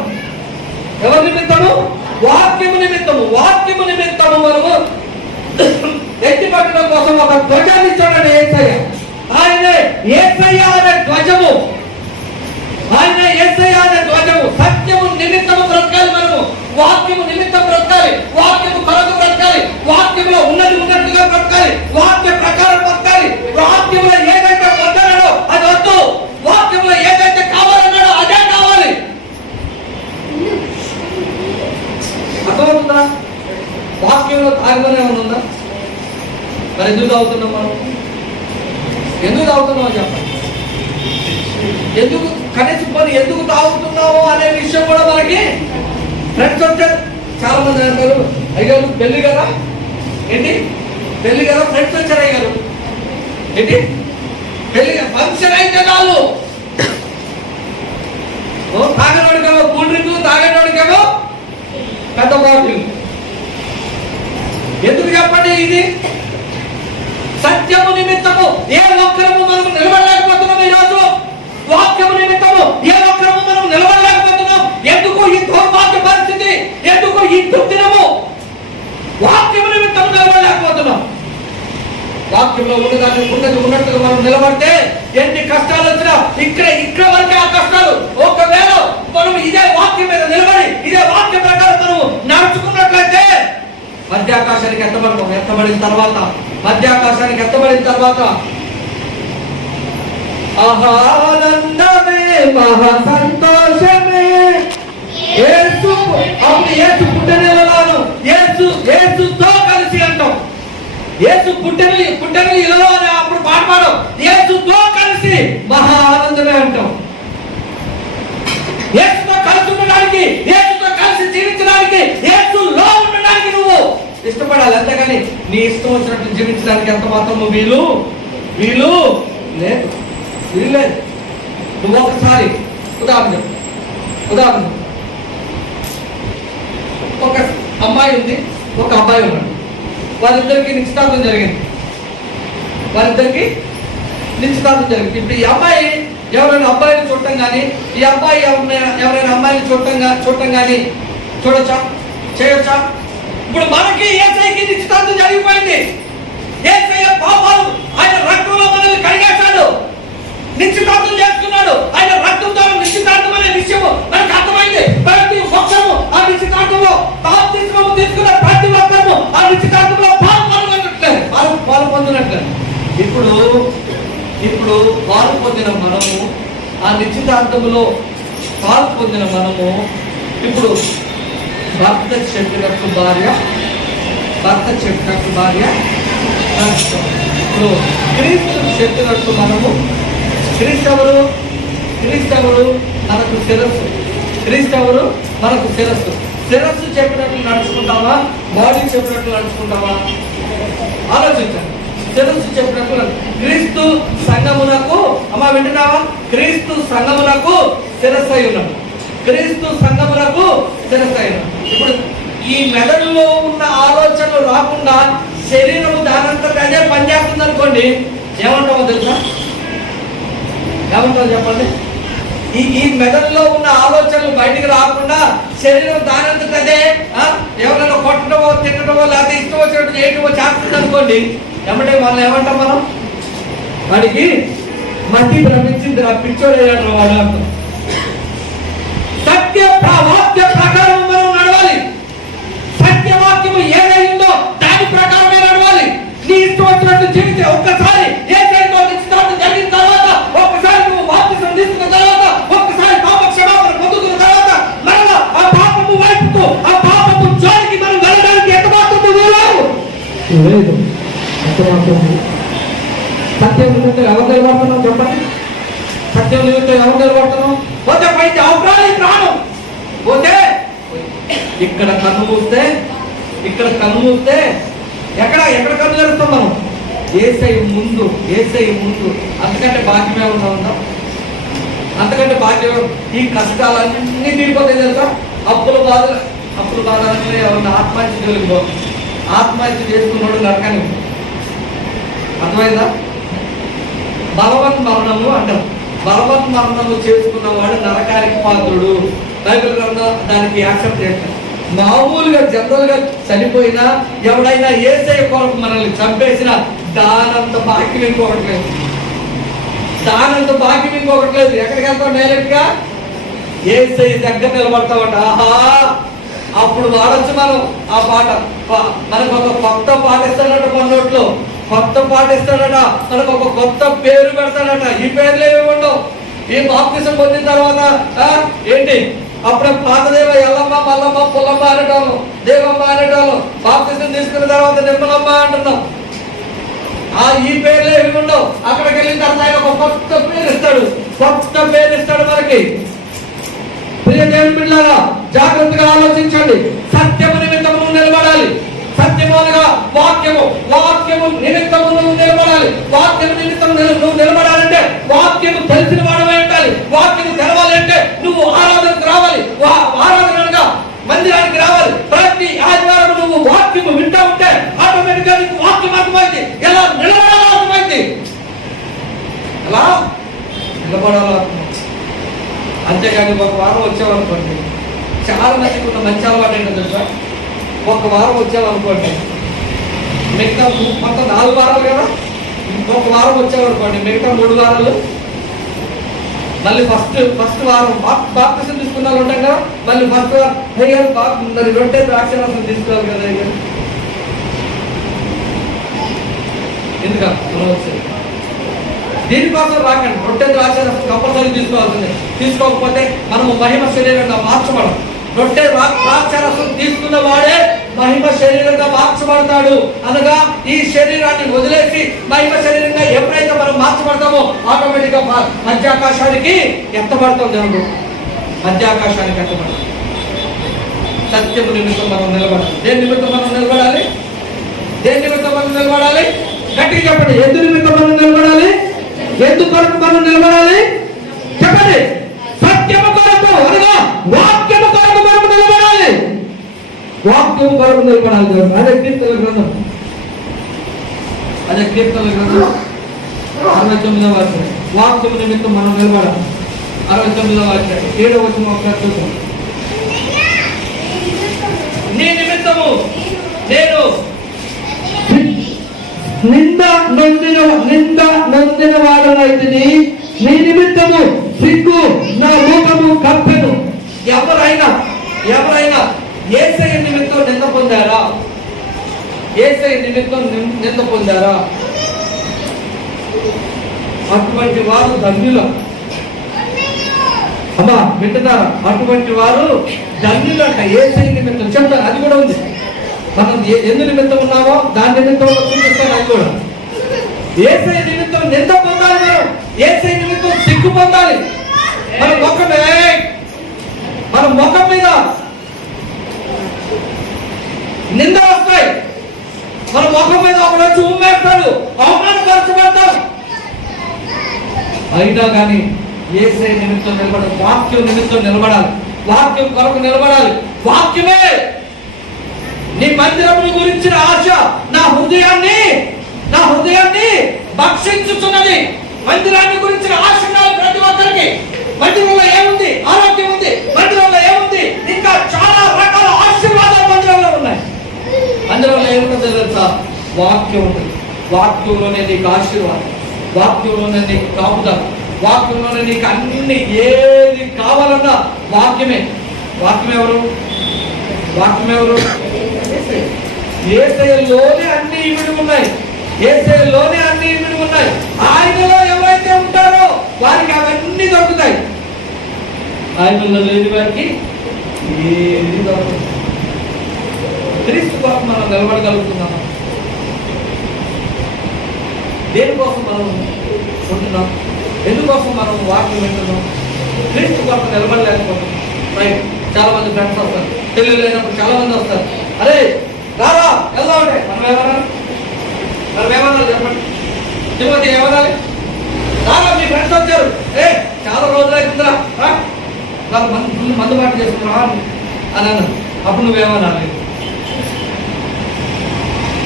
ఎవరి నిమిత్తము? వాక్యము నిమిత్తము మనము ఎత్తి పట్టడం కోసం ఒక ధ్వజాన్ని చూడండి. యేసయ్య అనే ధ్వజము. సత్యము నిమిత్తము బ్రతకాలి మనము. వాక్యము నిమిత్తం బ్రతకాలి. వాక్యము కొరకు బ్రతకాలి. వాక్యంలో ఉన్నట్టుగా బ్రతకాలి. వాక్య ప్రకారం బ్రతకాలి. వాక్యంలో తాగమని ఏమైనా ఉందా? మరి ఎందుకు తాగుతున్నాం మనం? ఎందుకు తాగుతున్నామో చెప్పండి. ఎందుకు కనీసం పని ఎందుకు తాగుతున్నాము అనే విషయం కూడా మనకి ఫ్రెండ్స్ వచ్చారు. చాలా మంది అంటారు, అయ్యారు పెళ్లి కదా, ఏంటి పెళ్లి కదా, ఫ్రెండ్స్ వచ్చారు అయ్యారు, ఏంటి పెళ్లి ఫంక్షన్ అయితే చాలు, తాగేవాడికేమో కూల్ డ్రింక్, తాగేవాడికేమో పెద్ద బాటిల్. ఎందుకు చెప్పండి? ఇది సత్యము నిమిత్తము ఏ ఒక్కరము మనం నిలబడలేకపోతున్నాం. ఈరోజు వాక్యము నిమిత్తము ఏ ఒక్కరము మనం నిలబడలేకపోతున్నాం. ఎందుకు ఈ దౌర్భాగ్య పరిస్థితి? ఎందుకు ఈ దుర్దినము? వాక్యము నిమిత్తము నిలబడలేకపోతున్నాం. వాక్యంలో ఉన్నది ఉన్నట్టుగా మనం నిలబడితే ఎన్ని కష్టాలు వచ్చినా ఇక్కడ వరకే ఆ కష్టాలు. ఒకవేళ మనం ఇదే వాక్యం మీద నిలబడి ఇదే వాక్య ప్రకారం మనం నడుచుకున్నట్లయితే మధ్యాకాశానికి ఎత్తబడిన తర్వాత మధ్యాకాశానికి ఎత్తబడిన తర్వాత ఆనందమే మహా సంతోషమే. యేసు పుట్టెనలను యేసుతో కలిసి అంటాం. యేసు పుట్టెను ఇలలో అని అప్పుడు పాడడం. యేసుతో కలిసి మహా ఆనందమే అంటాం. యేసుతో కలిసి ఉండడానికి, యేసుతో కలిసి జీవించడానికి, యేసులో ఉండడానికి నువ్వు ఇష్టపడాలి. అంతేగాని నీ ఇష్టం వచ్చినట్టు జీవించడానికి ఎంత మాత్రము వీలు లేదు. నువ్వు ఒకసారి ఉదాహరణ ఒక అమ్మాయి ఉంది, ఒక అబ్బాయి ఉన్నాడు. వారిద్దరికి నిశ్చితార్థం జరిగింది. ఇప్పుడు ఈ అమ్మాయి ఎవరైనా అబ్బాయిని చూడటం కానీ, ఈ అబ్బాయి ఎవరైనా అమ్మాయిని చూడటం కానీ చూడొచ్చా, చేయొచ్చా? ఇప్పుడు మనకి యేసయ్యకి నిశ్చితార్థం జరిగిపోయింది. యేసయ్య పాపాలు ఆయన రక్తంలో మనల్ని కడిగేశాడు, నిశ్చితార్థం చేసుకున్నాడు. ఆయన రక్తంతో నిశ్చితార్థం అనే విషయం మనకు అర్థమైంది. ప్రతి ఒక్కరము ఆ నిశ్చితార్థంలో బాప్తిస్మము తీసుకున్న ప్రతి ఒక్కరము ఆ నిశ్చితార్థంలో పాలు పొందినట్లే. ఇప్పుడు పాలు పొందిన మనము, ఆ నిశ్చితార్థములో పాలు పొందిన మనము ఇప్పుడు భర్త చెప్పినట్టు భార్య ఇప్పుడు క్రీస్తు చెప్పినట్టు మనము, క్రీస్తవుడు మనకు శిరస్సు, శిరస్సు చెప్పినట్లు నడుచుకుంటావా, బాడీ చెప్పినట్లు నడుచుకుంటావా? ఆలోచించండి. శిరస్సు చెప్పినట్లు క్రీస్తు సంఘమునకు, అమ్మా వింటున్నావా? క్రీస్తు సంఘమునకు శిరస్సు అయి ఉన్నాడు. ఇప్పుడు ఈ మెదడులో ఉన్న ఆలోచనలు రాకుండా శరీరము దానంతట అదే పనిచేస్తుంది అనుకోండి, ఏమంటామో తెలుసా? ఏమంటావు చెప్పండి? ఈ మెదడులో ఉన్న ఆలోచనలు బయటికి రాకుండా శరీరం దానంతట అదే ఎవరైనా కొట్టడమో తిట్టడమో లేకపోతే ఇష్టం వచ్చినట్టు చేయటమో చేస్తుంది అనుకోండి, ఏమంటే వాళ్ళు ఏమంటాం మనం? వాడికి మట్టి భ్రమించింది, ఆ పిచ్చోడు అయ్యాడు వాడు అంటాం. వాక్య ప్రకారం మనం నడవాలి. సత్యవాక్యము ఏదైందో దాని ప్రకారమే నడవాలి. నీ ఇష్టం వచ్చినట్టు జీవితే ఒక్కసారి ఏదైందో నిశ్చితార్థం జరిగిన తర్వాత, ఒక్కసారి నువ్వు బాప్తిసం తీసుకున్న తర్వాత, ఒక్కసారి పాప క్షమాపణ పొందుకున్న తర్వాత మరలా ఆ పాపము వైపుకు, ఆ పాపము జోలికి మనం వెళ్ళడానికి ఎంత మాత్రము లేదు. సత్యం నిమిత్తం ఎవరు నిలబడుతున్నాం చెప్పండి? సత్యం నిమిత్తం ఎవరు నిలబడుతున్నాం? పోతే పైకి అవసరాలు ప్రాణం పోతే ఇక్కడ కన్ను మూస్తే ఎక్కడ కన్ను తెరుస్తాం మనం? యేసయ్య ముందు. అంతకంటే భాగ్యమే ఉందా? అంతకంటే భాగ్యం. ఈ కష్టాలన్నీ తీరిపోతాయి తెలుసా? అప్పుల బాధలు ఎవరన్నా ఆత్మహత్య చేసుకున్నాడు నరకాన్ని. అర్థమైందా? బలవన్ మరణము అంటాం. బలవన్ మరణము చేసుకున్నవాడు నరకానికి పాత్రుడు. బైబిల్ గ్రంథం దానికి యాక్సెప్ట్ చేస్తాడు. మామూలుగా జనరల్ గా చనిపోయినా ఎవడైనా యేసయ్య కొరకు మనల్ని చంపేసినా దానంత భాగ్యం ఇంకొకటి లేదు. ఎక్కడికి వెళ్తాం? డైరెక్ట్ గా యేసయ్య దగ్గర నిలబడతామట. ఆహా, అప్పుడు వాడచ్చు మనం ఆ పాట. మనకు ఒక కొత్త పాట ఇస్తాడట, మన నోట్లో కొత్త పాట ఇస్తాడట, మనకు ఒక కొత్త పేరు పెడతాడట. ఈ పేర్లు ఏమి ఉండవు. ఈ బాప్తిసం పొందిన తర్వాత ఏంటి? అప్పుడే పాతదేవ ఎల్లమ్మ, మల్లమ్మ, పుల్లమ్మ అనేటోళ్ళు, దేవమ్మ అనేటోళ్ళు. బాప్తిసం తీసుకున్న తర్వాత నిర్మలమ్మ అంటున్నాం. ఈ పేర్లే ఏమి ఉండవు. అక్కడికి వెళ్ళిన తర్వాత ఆయన ఒక కొత్త పేరు ఇస్తాడు, కొత్త పేరు ఇస్తాడు మనకి. ప్రియ దేవుని బిడ్డలారా, జాగ్రత్తగా ఆలోచించండి. సత్యము నిమిత్తము నిలబడాలి. సత్యము అనగా వాక్యము, వాక్యము నిమిత్తము నువ్వు నిలబడాలి. వాక్యము నిమిత్తం నువ్వు నిలబడాలంటే వాక్యము తెలిసిన వాడమై ఉండాలి. వాక్యము తెలవాలంటే నువ్వు ఆరాధనకు రావాలి. ఆరాధనగా మందిరానికి రావాలి. ప్రతి ఆదివారం నువ్వు వాక్యము వింటా ఉంటే ఆటోమేటిక్ గా నీకు వాక్యం అర్థమైంది, ఎలా నిలబడాలో అర్థమైంది, ఎలా నిలబడాలో అర్థమైంది. అంతేగాని ఒక వారం వచ్చామనుకోండి, చాలా మందికి ఉన్న మంచి అలవాటు ఏంటో తెలుసా, ఒక వారం వచ్చామనుకోండి, మిగతా మొత్తం 4 వారాలు కదా, ఒక వారం వచ్చామనుకోండి, మిగతా 3 వారాలు మళ్ళీ ఫస్ట్ వారం బాప్తిసం తీసుకున్న వాళ్ళు ఉంటాం కదా, మళ్ళీ ఫస్ట్ వారం అయ్యారు మరి రొట్టె ద్రాక్షరసం తీసుకోవాలి కదా అయ్యారు. ఎందుకు దీనికోసం రాకండి. రొట్టె ద్రాక్షరసం కంపల్సరీ తీసుకోవాల్సిందే. తీసుకోకపోతే మనము మహిమ శరీరంగా మార్చబడం. రొట్టె ద్రాక్షరసం తీసుకున్న వాడే మహిమ శరీరంగా మార్చబడతాడు. అనగా ఈ శరీరాన్ని వదిలేసి మహిమ శరీరంగా ఎప్పుడైతే మనం మార్చబడతామో ఆటోమేటిక్ గా మధ్యాకాశానికి ఎత్తబడతాం. జనులు మధ్యాకాశానికి ఎత్తబడతాం. సత్యము నిమిత్తం మనం నిలబడాలి. దేని నిమిత్తం మనం నిలబడాలి? దేని నిమిత్తం మనం నిలబడాలి? గట్టిగా చెప్పండి. ఎందు నిమిత్తం మనం నిలబడాలి? ఎందు కొరకు మనం నిలబడాలి? చెప్పండి. సత్యము కొరకు అనగా వాక్యము కొరకు మనం నిలబడాలి. వాక్యము కొరకు నిలబడాలి. అదే కీర్తన గ్రంథం, అదే కీర్తన గ్రంథం 69వ అధ్యాయం. వాక్యము నిమిత్తం మనం నిలబడాలి. 69వ అధ్యాయం 7వ వచనం ఒకసారి చూద్దాం. నీ నిమిత్తము నేను నింద నొందిన వాడనైతిని, నీ నిమిత్తము సిగ్గు నా ముఖము కప్పెను. ఎవరైనా యేసయ్య నిమిత్తం నింద పొందారా? యేసయ్య నిమిత్తం నింద పొందారా? అటువంటి వారు ధన్యులు. అమ్మా వింటున్నారా? అటువంటి వారు ధన్యులు అంట. యేసయ్య నిమిత్తం చెప్తారు. అది కూడా ఉంది. మనం ఎందు నిమిత్తం ఉన్నామో దాని నిమిత్తం చూపిస్తాను. అది కూడా యేసయ్య నిమిత్తం నింద పొందాలి. మనం యేసయ్య నిమిత్తం సిగ్గు పొందాలి. మన ముఖం మీద నింద వస్తాయి. మన ముఖం మీద ఒకడు వచ్చి ఉమ్మేస్తాడు, అవమానపరచబడతాం. అయినా కానీ యేసయ్య నిమిత్తం నిలబడాలి. వాక్యం నిమిత్తం నిలబడాలి. వాక్యం కొరకు నిలబడాలి. వాక్యమే నీ మందిరమును గురించిన ఆశ నా హృదయాన్ని భక్షించుతున్నది. మందిరాన్ని గురించిన ఆశ ప్రతి ఒక్కరికి. మందిరంలో ఏముంది? ఆరోగ్యం ఉంది. మందిరంలో ఏముంది? ఇంకా చాలా రకాల ఆశీర్వాదాలు మందిరంలో ఉన్నాయి. మందిరంలో ఏముంటుందో తెలుసా? వాక్యం ఉంటుంది. వాక్యంలోనే నీకు ఆశీర్వాదం, వాక్యంలోనే నీకు కాపుదల, వాక్యంలోనే నీకు అన్ని ఏది కావాలన్నా వాక్యమే. వాక్యం ఎవరు? యేసయ్యలోనే అన్ని ఇమిడి ఉన్నాయి. యేసయ్యలోనే అన్ని ఇమిడి ఉన్నాయి. ఆయనలో ఎవరైతే ఉంటారో వారికి అవన్నీ దొరుకుతాయి. ఆయనలో లేని వారికి ఏది దొరకదు. క్రీస్తు కోసం మనం నిలబడగలుగుతున్నాం. దేనికోసం మనం ఉంటున్నాం? ఎందుకోసం మనం వాక్యం వింటున్నాం? క్రీస్తు కోసం నిలబడలేకపోతున్నాం. రైట్. చాలా మంది ఫ్రెండ్స్ వస్తారు, పెళ్ళి లేనప్పుడు చాలా మంది వస్తారు. అరే రారా వెళ్దా ఉంటే మనం ఏమన్నా చెప్పండి. తిరుపతి ఏమనాలి? రారా మీ ఫ్రెండ్స్ వచ్చారు, చాలా రోజులు అవుతుందిరా, వాళ్ళు మందుబాటు చేసుకున్నా అని అన్నాను. అప్పుడు నువ్వేమనాలి?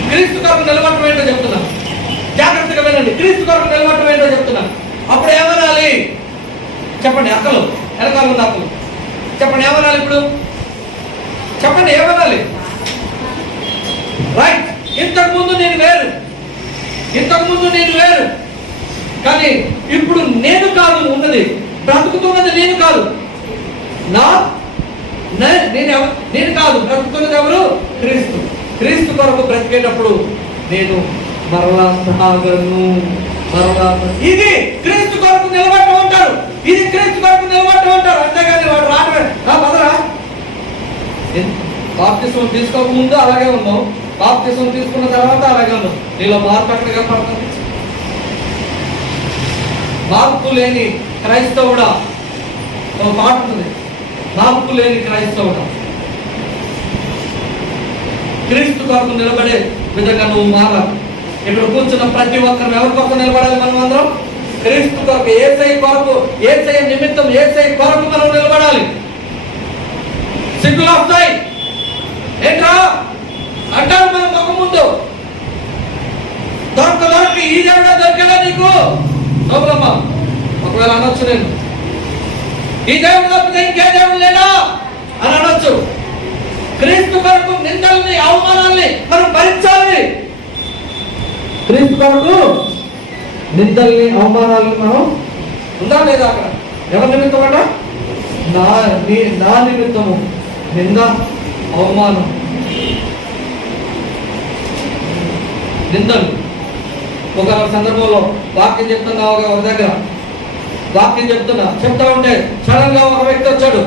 క్రీస్తు కొరకు నిలబడటం ఏంటో చెప్తున్నా. జాగ్రత్తగా వినండి. క్రీస్తు కొరకు నిలబడటం ఏంటో చెప్తున్నా. అప్పుడు ఏమనాలి చెప్పండి. అక్కలు వెనకాల ఉన్న అక్కలు చెప్పండి. ఏమనాలి ఇప్పుడు? చెప్పండి ఏమనాలి? రైట్. ఇంతకు ముందు నేను వేరు, కానీ ఇప్పుడు నేను కాదు ఉన్నది, బ్రతుకుతున్నది నేను కాదు. నేను కాదు, బ్రతుకుతున్నది ఎవరు? క్రీస్తు కొరకు బ్రతికేటప్పుడు నేను మరలా సాగను. ఇది క్రీస్తు కొరకు నిలబడటం అంటారు. అంతేగాని వాడు రావడమే బదరా. బాప్తిస్మం తీసుకోక ముందు అలాగే ఉన్నావు, బాప్తిసం తీసుకున్న తర్వాత అలాగే ఉన్నావు. నీలో మార్పు ఎక్కడ కనపడుతుంది? మార్పు లేని క్రైస్తవుడా, ఒక పాట ఉంటుంది, మార్పు లేని క్రైస్తవుడా. క్రీస్తు కొరకు నిలబడే విధంగా నువ్వు మారాలి. ఇక్కడ కూర్చున్న ప్రతి ఒక్కరు ఎవరి కొరకు నిలబడాలి? మనం అందరం క్రీస్తు కొరకు, యేసయ్య కొరకు, యేసయ్య నిమిత్తం, యేసయ్య కొరకు మనం నిలబడాలి. సిగ్గులు వస్తాయి, ఏంట్రా అంటారు మన ముఖం ముందు. దొరక ఈ దేవుడా దొరికాడా నీకు? నోబులమ్మా ఒకవేళ అనొచ్చు, నేను ఈ దేవుడు తప్పితే ఇంకే దేవుడు లేడా అని అనొచ్చు. క్రీస్తు కొరకు నిందల్ని, అవమానాల్ని మనం భరించాలి. క్రీస్తు కొరకు నిందల్ని, అవమానాలని మనం ఉందా లేదా? అక్కడ ఎవరి నిమిత్తం అంట? నా నిమిత్తము నింద, అవమానం, నిందలు. ఒక సందర్భంలో వాక్యం చెప్తున్నావు, ఒక దగ్గర వాక్యం చెప్తా ఉంటే సడన్ గా ఒక వ్యక్తి వచ్చాడు.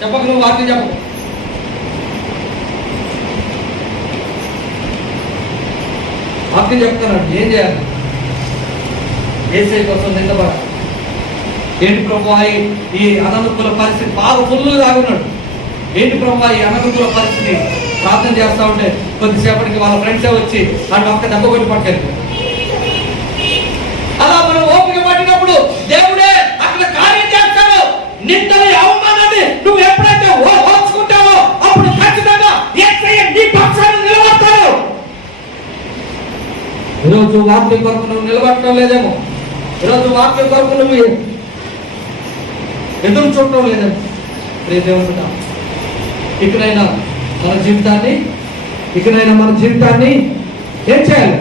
చెప్పక, నువ్వు వాక్యం చెప్పకు. వాక్యం చెప్తున్నాడు, ఏం చేయాలి? యేసయ్య కోసం నిందపడ. ఏంటి ప్రభు ఈ అననుకూల పరిస్థితి? బాగా ఫుల్ తాగున్నాడు. ఏంటి ప్రభు ఈ అననుకూల పరిస్థితి? ప్రార్థన చేస్తా ఉంటే కొద్దిసేపటికి వాళ్ళ ఫ్రెండ్సే వచ్చి వాడిని ఒక్క దెబ్బ కొట్టి పట్టుకెళ్ళి. అలా మనం ఓపిక పట్టినప్పుడు దేవుడే అక్కడ కార్యం చేస్తాడు. నిందని, అవమానాన్ని నువ్వు ఎప్పుడైతే ఓర్చుకుంటావో అప్పుడు ఖచ్చితంగా యేసయ్య నీ పక్షాన నిలబడతాడు. ఈరోజు వాక్యం కొరకు నువ్వు నిలబడటం లేదేమో, ఈరోజు వాక్యం కొరకు నువ్వు ఎదురు చూడటం లేదేమో. దేవుడు ఇకనైనా మన జీవితాన్ని ఏం చేయాలి?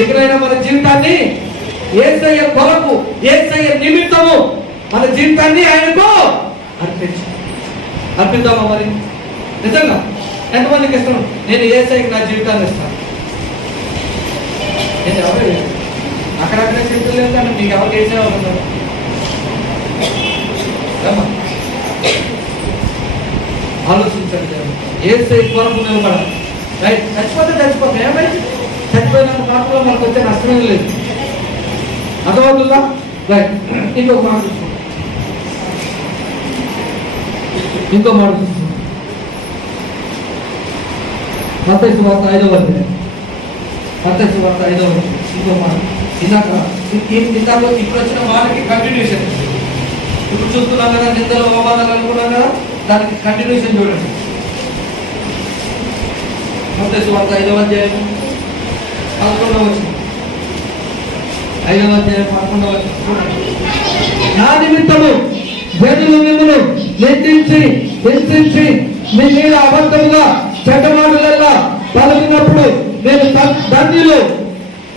ఇకనైనా మన జీవితాన్ని యేసయ్య కొరకు, యేసయ్య నిమిత్తము మన జీవితాన్ని ఆయనకు అర్పిద్దామా? మరి నిజంగా ఎంతమందికి ఇస్తాను? నేను యేసయ్యకి నా జీవితాన్ని ఇస్తాను. నేను ఎవరు అక్కడక్కడే చెప్తలేదు కానీ మీకు ఎవరికి వేసేవాళ్ళు ఆలోచించండి. యేసయ్య కొరకు నిలబడాలి. రైట్, చచ్చిపోతే ఏమైంది? చచ్చిపోయిన పాటలో మనకు వచ్చే నష్టమే లేదు. అర్థమవుతుందా? రైట్, ఇంకొక మాట మత్తయి సువార్త 5వ అధ్యాయం. ఇంకో మాట. ఇందాక ఇప్పుడు వచ్చిన మాటకి కంటిన్యూషన్. ఇప్పుడు చూస్తున్నాం కదా, నిందలు, అవమానాలు అనుకున్నాం కదా, దానికి కంటిన్యూషన్ చూడండి. మత్తయి సువార్త 5వ అధ్యాయం 11వ వచనం. 5వ అధ్యాయం 11వ వచనం చూడండి. నా నిమిత్తము జనులు మిమ్మల్ని హింసించి మీ మీద అబద్ధముగా చెడ్డమాటలల్లా పలికినప్పుడు నేను ధన్యులు,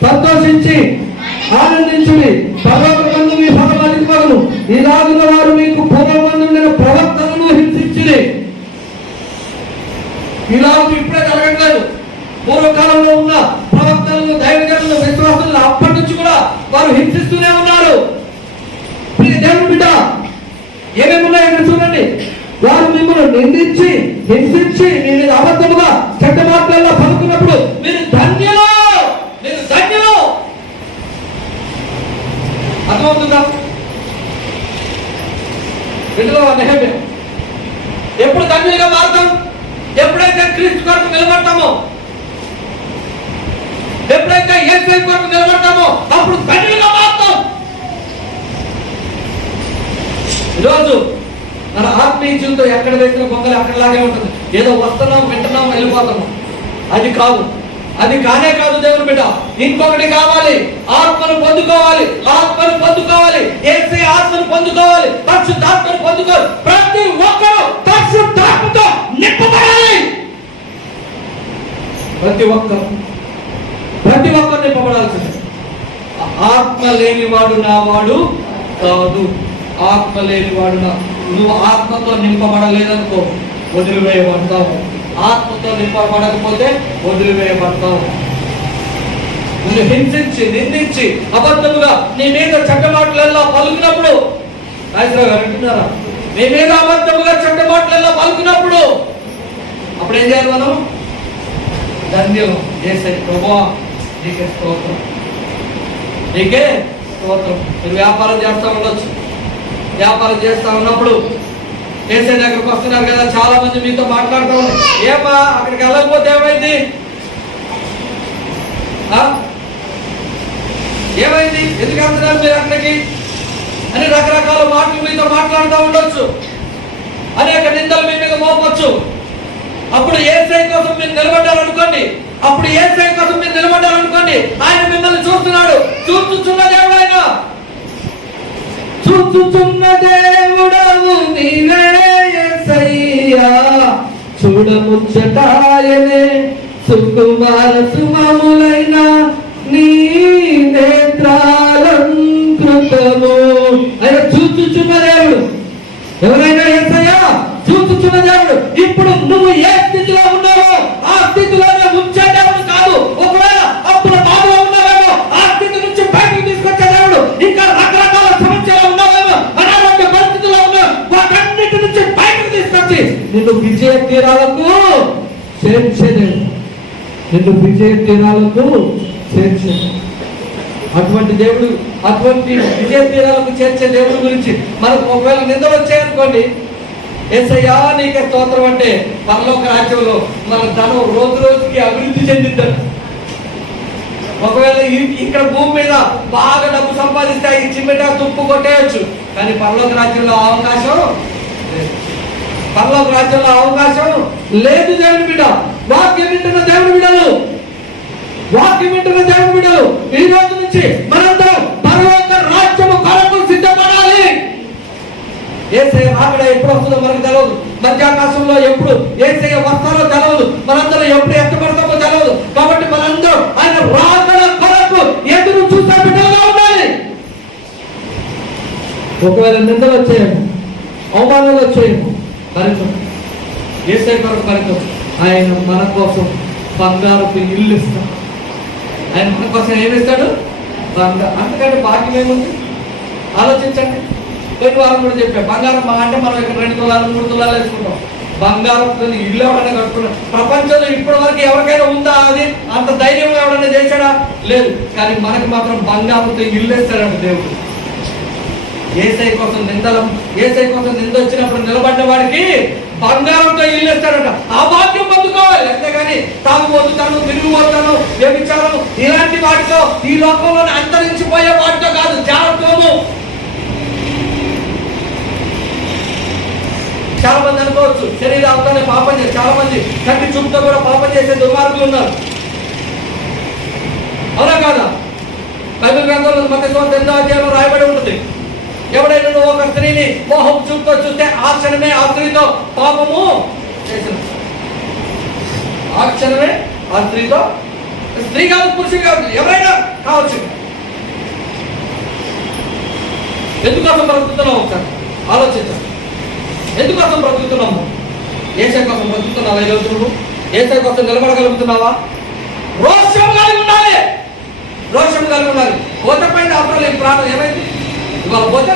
సంతోషించి ఆనందించుడి, పర్వతమందు మీ ఫలమను. ఇలాగున వారు మీకు పూర్వమందుండిన ప్రవక్తలను హింసించుడి. ఇలాగ ఇప్పుడే జరగట్లేదు. పూర్వకాలంలో ఉన్న ప్రవక్తలను, దైవజనులను, విశ్వాసులను అప్పటి నుంచి కూడా వారు హింసిస్తూనే ఉన్నారు. దేవుని బిడ్డ, ఏమేమి ఉన్నాయని చూడండి. వారు మిమ్మల్ని నిందించి, హింసించి మీ మీద అబద్ధముగా చెడ్డ మాటల్లో పలుకున్నప్పుడు మీరు ధన్యులు. అర్థమవుతుందా? ఇందులో నెహెమ్యా ఎప్పుడు ధన్యులుగా మారుతాం? ఎప్పుడైతే క్రీస్తు కొరకు నిలబడతామో, ఎప్పుడైతే యేసయ్య కొరకు నిలబడతామో అప్పుడు ధన్యులుగా మారుతాం. ఈరోజు మన ఆత్మీయ జీవితం ఎక్కడ వేసిన గొంగలు అక్కడలాగే ఉంటుంది. ఏదో వస్తున్నాం, వింటున్నాం, వెళ్ళిపోతాము. అది కాదు, అది కానే కాదు. దేవుని బిడ్డ, ఇంకొకటి కావాలి. ఆత్మను పొందుకోవాలి. యేసయ్య ఆత్మను పొందుకోవాలి. పరిశుద్ధాత్మను పొందుకోవాలి. ప్రతి ఒక్కరూ పరిశుద్ధాత్మతో నింపబడాలి. ప్రతి ఒక్కరు నింపబడాల్సింది. ఆత్మ లేనివాడు నా వాడు కాదు. ఆత్మ లేనివాడు నువ్వు ఆత్మతో నింపబడలేదనుకో, వదిలివేయబడతావు. ఆత్మతో నింపబడకపోతే వదిలివేయబడతావు. నువ్వు హింసించి, నిందించి, అబద్ధముగా నీ మీద చెడ్డ మాటలల్లో పలుకున్నప్పుడు, నాయకురావు గారు అంటున్నారా, నీ మీద అబద్ధముగా చెడ్డ మాటలల్లో పలుకున్నప్పుడు అప్పుడు ఏం చేయాలి? మనం ధన్యం యేసయ్య ప్రభువా, నీకే స్తోత్రం, నీకే స్తోత్రం. మీరు వ్యాపారం చేస్తూ ఉండొచ్చు. వ్యాపారం చేస్తూ ఉన్నప్పుడు యేసయ్య దగ్గరకు వస్తున్నారు కదా, చాలా మంది మీతో మాట్లాడుతూ ఉన్నారు. ఏమా అక్కడికి వెళ్ళకపోతే ఏమైంది, ఏమైంది, ఎందుకు వెళ్తున్నారు మీరు అక్కడికి అని రకరకాల మాటలు మీతో మాట్లాడుతూ ఉండొచ్చు. అనేక నిందలు మీ మీద మోపొచ్చు. అప్పుడు యేసయ్య కోసం మీరు నిలబడ్డారనుకోండి, అప్పుడు యేసయ్య కోసం మీరు నిలబడ్డారనుకోండి, ఆయన మిమ్మల్ని చూస్తున్నాడు. చూస్తున్న దేవుడు ఆయన, చూస్తున్న దేవుడవు నీవే యేసయ్యా, చూడముచ్చటాయనే సుకుమార సుమములైన నీ నేత్రాలంకృతము. ఆయన చూస్తున్న దేవుడు. ఎవరైనా యేసయ్యా చూస్తున్న దేవుడు. ఇప్పుడు నువ్వు ఏ స్థితిలో ఉన్నావో ఆ స్థితిలోనే ఉంచే దేవుడు కాదు. ఒకవేళ అప్పుడు బాధలో ఉన్నావేమో ఆ స్థితి నుంచి బయటకు తీసుకొచ్చే దేవుడు. ఇంకా రకరకాల సమస్యలు ఉన్నావేమో, అనారోగ్య పరిస్థితుల్లో ఉన్నావు, వాటన్నిటి నుంచి బయటకు తీసుకొచ్చి నిన్ను విజయ తీరాలకు చేర్చే దేవుడు. నిన్ను విజయ తీరాలకు చేర్చే అటువంటి దేవుడు, అటువంటి విజయ తీరాలకు చేర్చే దేవుడి గురించి మనకు ఒకవేళ నిందలు వచ్చాయనుకోండి, యేసయ్యా నీకే స్తోత్రం అంటే పరలోక రాజ్యంలో మన ధనం రోజు రోజుకి అభివృద్ధి చెందిద్దాం. ఒకవేళ ఇక్కడ భూమి మీద బాగా డబ్బు సంపాదిస్తే ఈ చిమ్మెట తుప్పు కొట్టేయచ్చు, కానీ పరలోక రాజ్యంలో అవకాశం లేదు. పరలోక రాజ్యంలో అవకాశం లేదు. దేవుని బిడ్డ, వాక్యం వింటున్న దేవుని బిడ్డలు, వాక్యం వింటున్న దేవుని బిడ్డలు, ఈ రోజు నుంచి మనందరం పరలోక రాజ్యము కొరకు సిద్ధపడాలి. యేసయ్య రాకడ ఎప్పుడు వస్తుందో మనకు తెలియదు. మధ్యాకాశంలో ఎప్పుడు యేసయ్య వస్తారో తెలియదు. మనందరం ఎప్పుడు ఎత్తపడతామో తెలియదు. కాబట్టి మనందరం ఆయన రాకడ కొరకు ఎదురు చూసే బిడ్డలుగా ఉండాలి. ఒకవేళ నిందలు వచ్చేయము, అవమానాలు వచ్చేయము, భరితం. యేసయ్య కొరకు భరితం. ఆయన మన కోసం బంగారపు ఇల్లు ఇస్తాడు. ఆయన మన కోసం ఏమిస్తాడు? బంగారం. అంతకంటే భాగ్యం ఏముంది? ఆలోచించండి. కొన్ని వారం కూడా చెప్పాం, బంగారం అంటే మనం ఇక్కడ 2 తులాలు 3 తులాలు వేసుకుంటాం. బంగారం ఇల్లు ఎవరైనా కట్టుకున్నాం. ప్రపంచంలో ఇప్పటి వరకు ఎవరికైనా ఉందా అది? అంత ధైర్యంగా ఎవరైనా చేశాడా? లేదు. కానీ మనకి మాత్రం బంగారంతో ఇల్లు వేస్తాడంట దేవుడు. యేసయ్య కోసం నింద వచ్చినప్పుడు నిలబడ్డ వాడికి బంగారంతో ఇల్లు వేస్తాడంట. ఆ భాగ్యం పొందుకోవాలి. అంతేగాని తాగుబోతుతాను, తిరిగిపోతాను, వ్యభిచారం ఇలాంటి వాటితో, ఈ లోకంలోనే అంతరించిపోయే వాటితో కాదు. జాగ్రత్తము. చాలా మంది అనుకోవచ్చు శరీరాలతోనే పాపం చేసి, చాలా మంది కంటి చూపుతో కూడా పాపం చేసే దుర్మార్గులు ఉన్నారు. అవునా కాదా? బైబిల్ గ్రంథంలో మత్తయి 8వ అధ్యాయంలో రాయబడి ఉంటుంది, ఎవడైనా నువ్వు ఒక స్త్రీని మోహం చూపుతో చూస్తే ఆ క్షణమే ఆ స్త్రీతో పాపము చేసిన. ఆ క్షణమే ఆ స్త్రీతో, స్త్రీ కాదు, పురుషుడు కాదు, ఎవరైనా కావచ్చు. ఎందుకోసం బ్రతుకుతున్నావు? ఒకసారి ఆలోచించాలి. ఎందుకోసం బ్రతుకుతున్నాము? యేసయ్య కోసం బ్రతుకుతున్నావా? ఈరోజు నువ్వు యేసయ్య కోసం నిలబడగలుగుతున్నావా? రోషం కలిగి ఉండాలి. రోషం కలిగి ఉండాలి. పోతపోయింది అవసరం, ఈ ప్రాణం ఏమైంది? ఇవాళ పోతే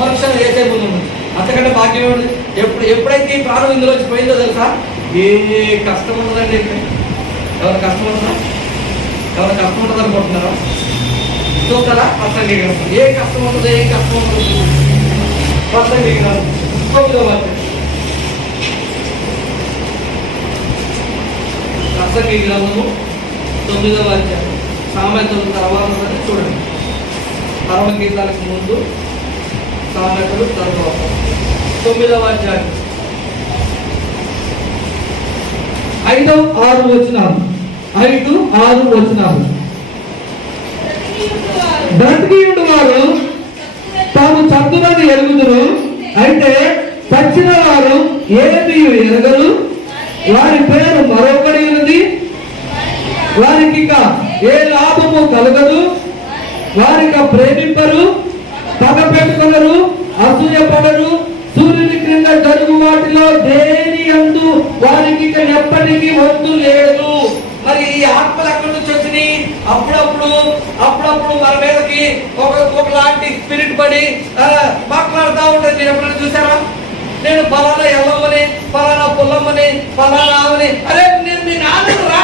మనుషులు యేసయ్య ముందు ఉంది. అంతకంటే భాగ్యం ఏమిటి? ఎప్పుడైతే ఈ ప్రాణం ఇందులోంచి పోయిందో తెలుసా, ఏ కష్టం ఉండదండి. ఎవరు కష్టం ఉండదా? ఎవరు కష్టం ఉండదు అనుకుంటున్నారా? చూస్తారా? ప్రసంగీకరణ ఏ కష్టం ఉంటుంది, ఏం కష్టం ఉంటుంది? ప్రసంగీకరణ 9వ అధ్యాయం. ప్రసంగీకరణము 9వ అధ్యాయం. సామెతలు తర్వాత చూడండి. పరమగీతాలకు ముందు సామెతలు తర్వాత 9వ అధ్యాయం 5-6 వచనాలు. 5-6 వచనాలు. బ్రతికియుండు వారు తాము చదువుని ఎరుగుదురు, అయితే చచ్చిన వారు ఏమి ఎరగరు. వారి పేరు మరొకటి ఉన్నది, వారికి ఏ లాభము కలగదు. వారికి ప్రేమింపరు, పగ పెట్టుకొనరు, అసూయపడరు. సూర్యుని క్రింద జరుగు వాటిలో దేని యందు వారికి ఎప్పటికీ వద్దు లేదు. మరి ఈ ఆత్మలు ఎక్కడి నుంచి వచ్చినాయి? అప్పుడప్పుడు మన మీదకి ఒకలాంటి స్పిరిట్ పడి మాట్లాడుతూ ఉంటుంది. మీరు ఎప్పుడైనా చూసారా? నేను ఫలానా ఎల్లమ్మని, ఫలానా పుల్లమ్మని, ఫలానా ఆమెని, అరే నేను మీ నాన్న రా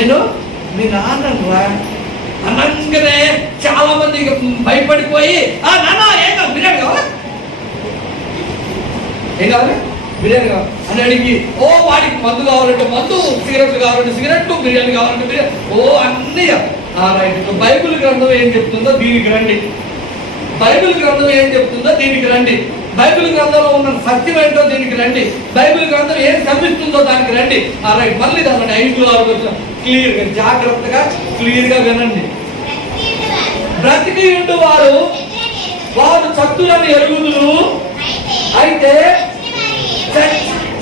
నేను మీ నాన్నను రా అనగానే చాలా మంది భయపడిపోయి నాన్న ఏం కావాలి, బిర్యానీ కావాలా, ఏం కావాలి, బిర్యానీ కావాలి అని అడిగి వాడికి మందు కావాలంటే మందు, సిగరెట్లు కావాలంటే సిగరెట్లు, బిర్యానీ కావాలంటే బిర్యానీ, అన్నీ. రైట్. బైబిల్ గ్రంథం ఏం చెప్తుందో దీనికి రండి. బైబిల్ గ్రంథం ఏం చెప్తుందో దీనికి రండి. బైబిల్ గ్రంథంలో ఉన్న సత్యం ఏంటో దీనికి రండి. బైబిల్ గ్రంథం ఏం కనిపిస్తుందో దానికి రండి. రైట్. మళ్ళీ దాన్ని 5-6 క్లియర్గా జాగ్రత్తగా క్లియర్గా వినండి. బ్రతికి ఉండు వారు చత్తులను ఎరుగుదురు, అయితే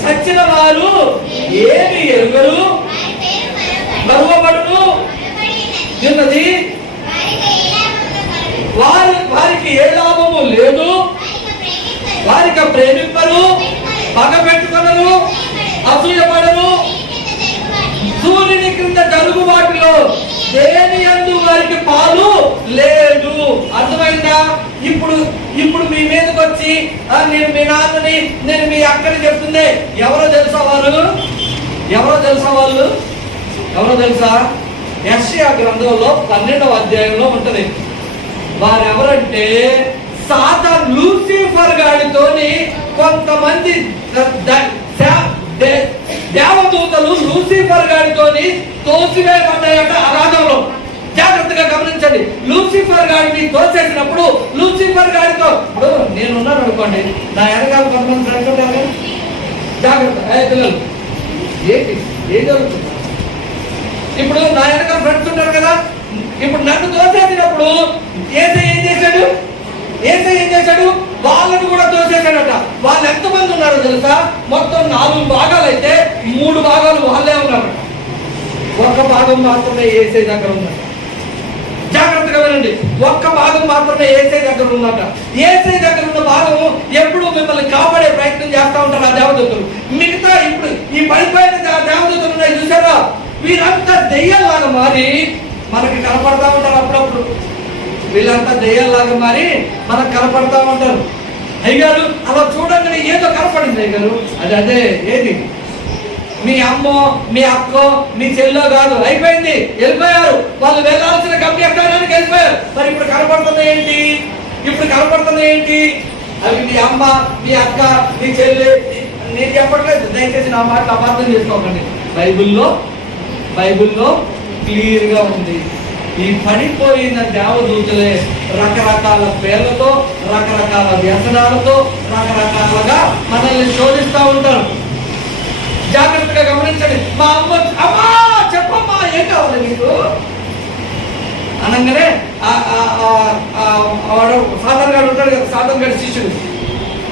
చచ్చిన వారు ఏమి ఎరుగరు, మరువబడును ఉన్నది, వారికి ఏ లాభము లేదు, వారికి ప్రేమింపరు, పగ పెట్టుకొనరు, అసూయపడరు, సూర్యుని క్రింద జరుగు వాటిలో దేని యందు వారికి పాలు లేదు. అర్థమైందా? ఇప్పుడు మీ మీదకి వచ్చి నేను మీ నాన్నని, నేను మీ అక్కని చెప్తుంది. ఎవరో తెలుసా వాళ్ళు? ఎవరో తెలుసా? యెషయా గ్రంథంలో 12వ అధ్యాయంలో ఉంటది. వారెవరంటే సాతాను, లూసిఫర్ గాడితోని కొంతమంది దేవదూతలు లూసిఫర్ గాడితోని తోసివేయబడ్డాయట అగాధంలో. జాగ్రత్తగా గమనించండి. లూసిఫర్ గాడిని తోసేసినప్పుడు లూసిఫర్ గాడితో ఇప్పుడు నేనున్నాను అనుకోండి, నా వెనకాల కొంతమంది ఫ్రెండ్స్ ఉంటారు. జాగ్రత్త పిల్లలు, ఏంటి ఏం జరుగుతుంది? ఇప్పుడు నా వెనకాల ఫ్రెండ్స్ ఉంటారు కదా. ఇప్పుడు నన్ను తోసేసినప్పుడు ఏసై ఏం చేశాడు? వాళ్ళను కూడా తోసేశాడట. వాళ్ళు ఎంతమంది ఉన్నారో తెలుసా? మొత్తం 4 భాగాలు అయితే 3 భాగాలు వాళ్ళే ఉన్నారట. ఒక్క భాగం మాత్రమే ఏసై దగ్గర ఉందట. జాగ్రత్తగా వినండి. ఒక్క భాగం మాత్రమే ఏసై దగ్గర ఉందట. ఏసై దగ్గర ఉన్న భాగం ఎప్పుడు మిమ్మల్ని కాపాడే ప్రయత్నం చేస్తూ ఉంటారు ఆ దేవదూతలు. మిగతా ఇప్పుడు ఈ పడిపోయిన దేవదూతలు ఉన్నాయి చూసారా, వీరంతా దెయ్యాల్లాగా మారి మనకి కనపడతా ఉంటారు. అప్పుడప్పుడు వీళ్ళంతా దెయ్యాల్లాగా మారి మనకు కనపడతా ఉంటారు. అయ్యగారు అలా చూడంగానే ఏదో కనపడింది. అయ్యగారు అదే ఏది? మీ అమ్మో, మీ అక్కో, మీ చెల్లో కాదు. అయిపోయింది, వెళ్ళిపోయారు. వాళ్ళు వెళ్ళాల్సిన గమ్యస్థానానికి వెళ్ళిపోయారు. మరి ఇప్పుడు కనపడుతున్నాయి ఏంటి? అవి మీ అమ్మ, మీ అక్క, మీ చెల్లి. నేను చెప్పట్లేదు, దయచేసి నా మాట అపార్థం చేసుకోకండి. బైబిల్లో క్లియర్గా ఉంది. ఈ పడిపోయిన దేవదూతలే రకరకాల పేర్లతో, రకరకాల వ్యసనాలతో, రకరకాలుగా మనల్ని శోధిస్తూ ఉంటారు. జాగ్రత్తగా గమనించండి. మా అమ్మా చెప్పమ్మా ఏం కావాలి నీకు అనగానే సాధన్ గారు ఉంటాడు కదా, సాధన్ గారి శిష్యుడు.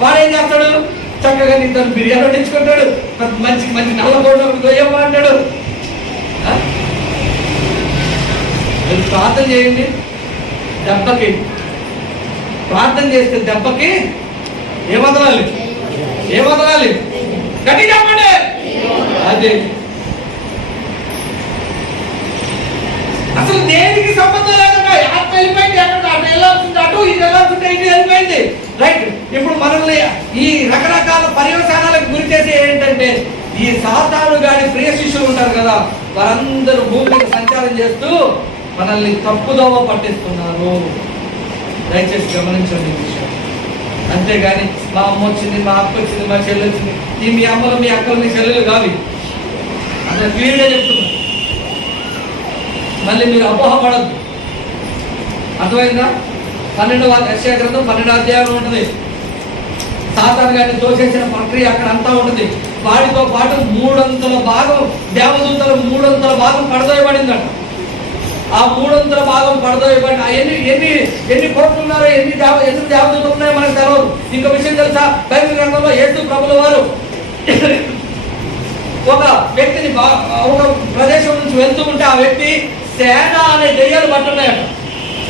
వాడు ఏం చేస్తాడు? చక్కగా నీతో బిర్యానీ వండించుకుంటాడు, మంచి నల్ల కోట గొయ్యమ్మ అంటాడు. ప్రార్థన చేయండి. ప్రార్థన చేస్తే దెబ్బకి ఏమదలాలి? గట్టి చెప్పండి. అదే అసలు దేనికి సంబంధం లేకుండా ఆత్మ వెళ్ళిపోయింది. ఎక్కడ అటు వెళ్ళాల్సింది అటు, ఇది వెళ్ళాల్సింటే ఇది వెళ్ళిపోయింది. రైట్. ఇప్పుడు మనల్ని ఈ రకరకాల పర్యవసానాలకు గురి చేసి ఏంటంటే, ఈ సాతాను గాడి ప్రియ శిష్యులు ఉంటారు కదా, వారందరూ భూమి మీద సంచారం చేస్తూ మనల్ని తప్పుదోవ పట్టిస్తున్నారు. దయచేసి గమనించండి ఈ విషయం. అంతేగాని మా అమ్మ వచ్చింది, మా అక్క వచ్చింది, మా చెల్లి వచ్చింది, ఈ మీ అమ్మలు, మీ అక్కలు, మీ చెల్లెలు కాదు. అట్లా క్లియర్గా చెప్తున్నా. మళ్ళీ మీరు అపోహపడద్దు. అర్థమైందా? 12వ యెషయా గ్రంథం 12వ అధ్యాయం ఉంటుంది. సాతాను గారిని తోసేసిన ప్రక్రియ అక్కడ అంతా ఉంటుంది. వాడితో పాటు 300 భాగం దేవదూతలు 300 భాగం పడదోయబడిందట. ఆ 300 భాగం పడదోయబడిన ఎన్ని కోట్లు ఉన్నారో, ఎన్ని దేవదూతలు ఉన్నాయో మనకు తెలియదు. ఇంకో విషయం తెలుసా? బైబిల్ గ్రంథంలో యేసు ప్రభుల వారు ఒక వ్యక్తిని ఒక ప్రదేశం నుంచి వెళ్తూ ఉంటే ఆ వ్యక్తి సేన అనే దెయ్యాలు పట్టున్నాయట.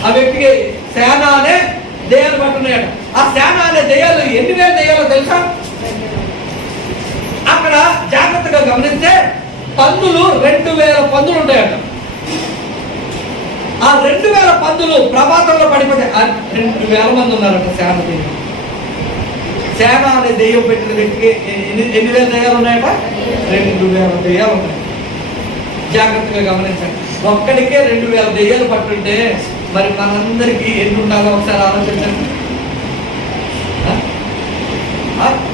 ఆ వ్యక్తికి సేన అనే దెయ్యాలు పట్టున్నాయట. ఆ సేన అనే దెయ్యాలు ఎన్ని వేల దెయ్యాలో తెలుసా? అక్కడ జాగ్రత్తగా గమనిస్తే పందులు 2000 పందులు ఉంటాయట. ఆ 2000 పందులు ప్రభాతంలో పడిపోతే 2000 మంది ఉన్నారట. సేన అనే దెయ్యం పెట్టిన వ్యక్తికి ఎన్ని వేల దెయ్యాలు ఉన్నాయట? 2000 దెయ్యాలు ఉన్నాయి. జాగ్రత్తగా గమనించండి. ఒక్కడికే 2000 దెయ్యాలు పట్టుంటే మరి మనందరికీ ఎన్ని ఉండాలో ఒకసారి ఆలోచించండి.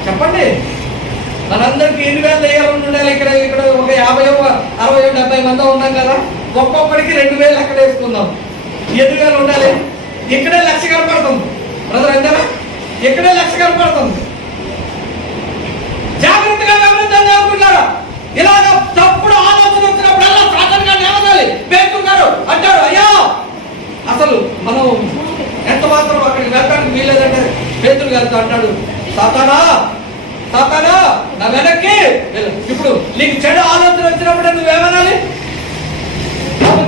చెప్పండి, మనందరికీ 2000 దెయ్యాలు ఉండాలి. ఇక్కడ ఒక 50, 60, 70 మంది ఉన్నాం కదా, ఒక్కొక్కడికి 2000 ఎక్కడ వేసుకుందాం. 7,000 ఉండాలి. ఇక్కడే 1,00,000 కనపడుతుంది బ్రదర్, అంతేనా? ఇక్కడే 1,00,000 కనపడుతుంది. జాగ్రత్తగా గమనించాలి అనుకుంటారా? ఇలాగ తప్పుడు ఆలోచన వచ్చినప్పుడల్లా సాధారణంగా లేవదాలి. పేర్కొన్నారు అంటాడు, అయ్యా అసలు మనం ఎంత మాత్రం అక్కడికి వెళ్ళడానికి వీలేదంటే పేతురు గారితో అంటాడు, సాతానా సాతానా నా వెనక్కి వెళ్ళు. ఇప్పుడు నీకు చెడు ఆలోచన వచ్చినప్పుడు నువ్వేమనాలి?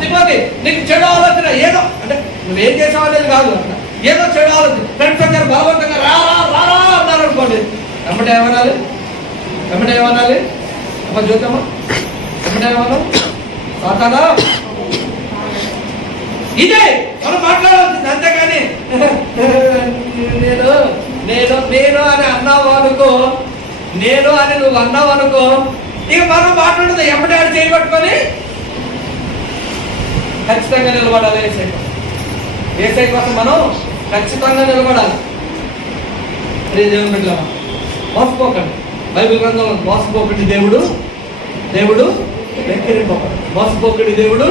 తిమ్మది, నీకు చెడు ఆలోచన ఏదో అంటే నువ్వేం చేసావు అనేది కాదు, ఏదో చెడు ఆలోచన ఫ్రెండ్స్ వచ్చారు బలవంతంగా రా అన్నారు అనుకోండి, వెంబడే ఏమనాలి? అమ్మ చూద్దామా, వెంబడే ఏమన్నా సాతానా. ఇదే మనం మాట్లాడాల్సింది, అంతేగాని నేను అని అన్నావు అనుకో, నేను అని నువ్వు అన్నావు అనుకో, ఇక మనం మాట్లాడదు ఎమ్మడే ఆడు చేయబట్టుకొని ఖచ్చితంగా నిలబడాలి. ఏసై కోసం మనం ఖచ్చితంగా నిలబడాలి. దేవుని బిడ్డలారా, మోసపోకండి. బైబిల్ గ్రంథంలో మోసపోకండి, దేవుడు వెక్కిరింపబడు. మోసపోకండి, దేవుడు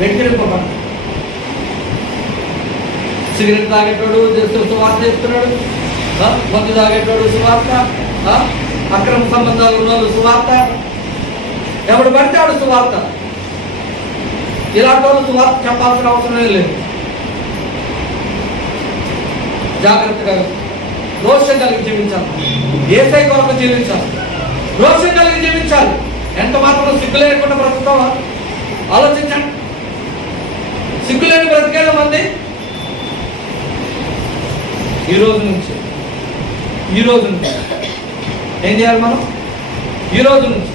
వెక్కిరింపబడు. సిగరెట్ తాగేటోడు సువార్త చేస్తున్నాడు, మందు తాగేటోడు సువార్త, అక్రమ సంబంధాలు ఉన్నవాళ్ళు సువార్త, ఎవడు పడితే ఆడు సువార్త. ఇలాంటి వాళ్ళు సువార్త చెప్పాల్సిన అవసరమే లేదు. జాగ్రత్తగా రోషం కలిగి జీవించాలి. ఏసై కొరకు జీవించాలి, రోషం కలిగి జీవించాలి. ఎంత మాత్రం సిగ్గు లేకుండా బ్రతుకుతావా ఆలోచించండి. సిగ్గు లేని బ్రతికేళ్ళ మంది ఈ రోజు నుంచి ఏం చేయాలి మనం? ఈ రోజు నుంచి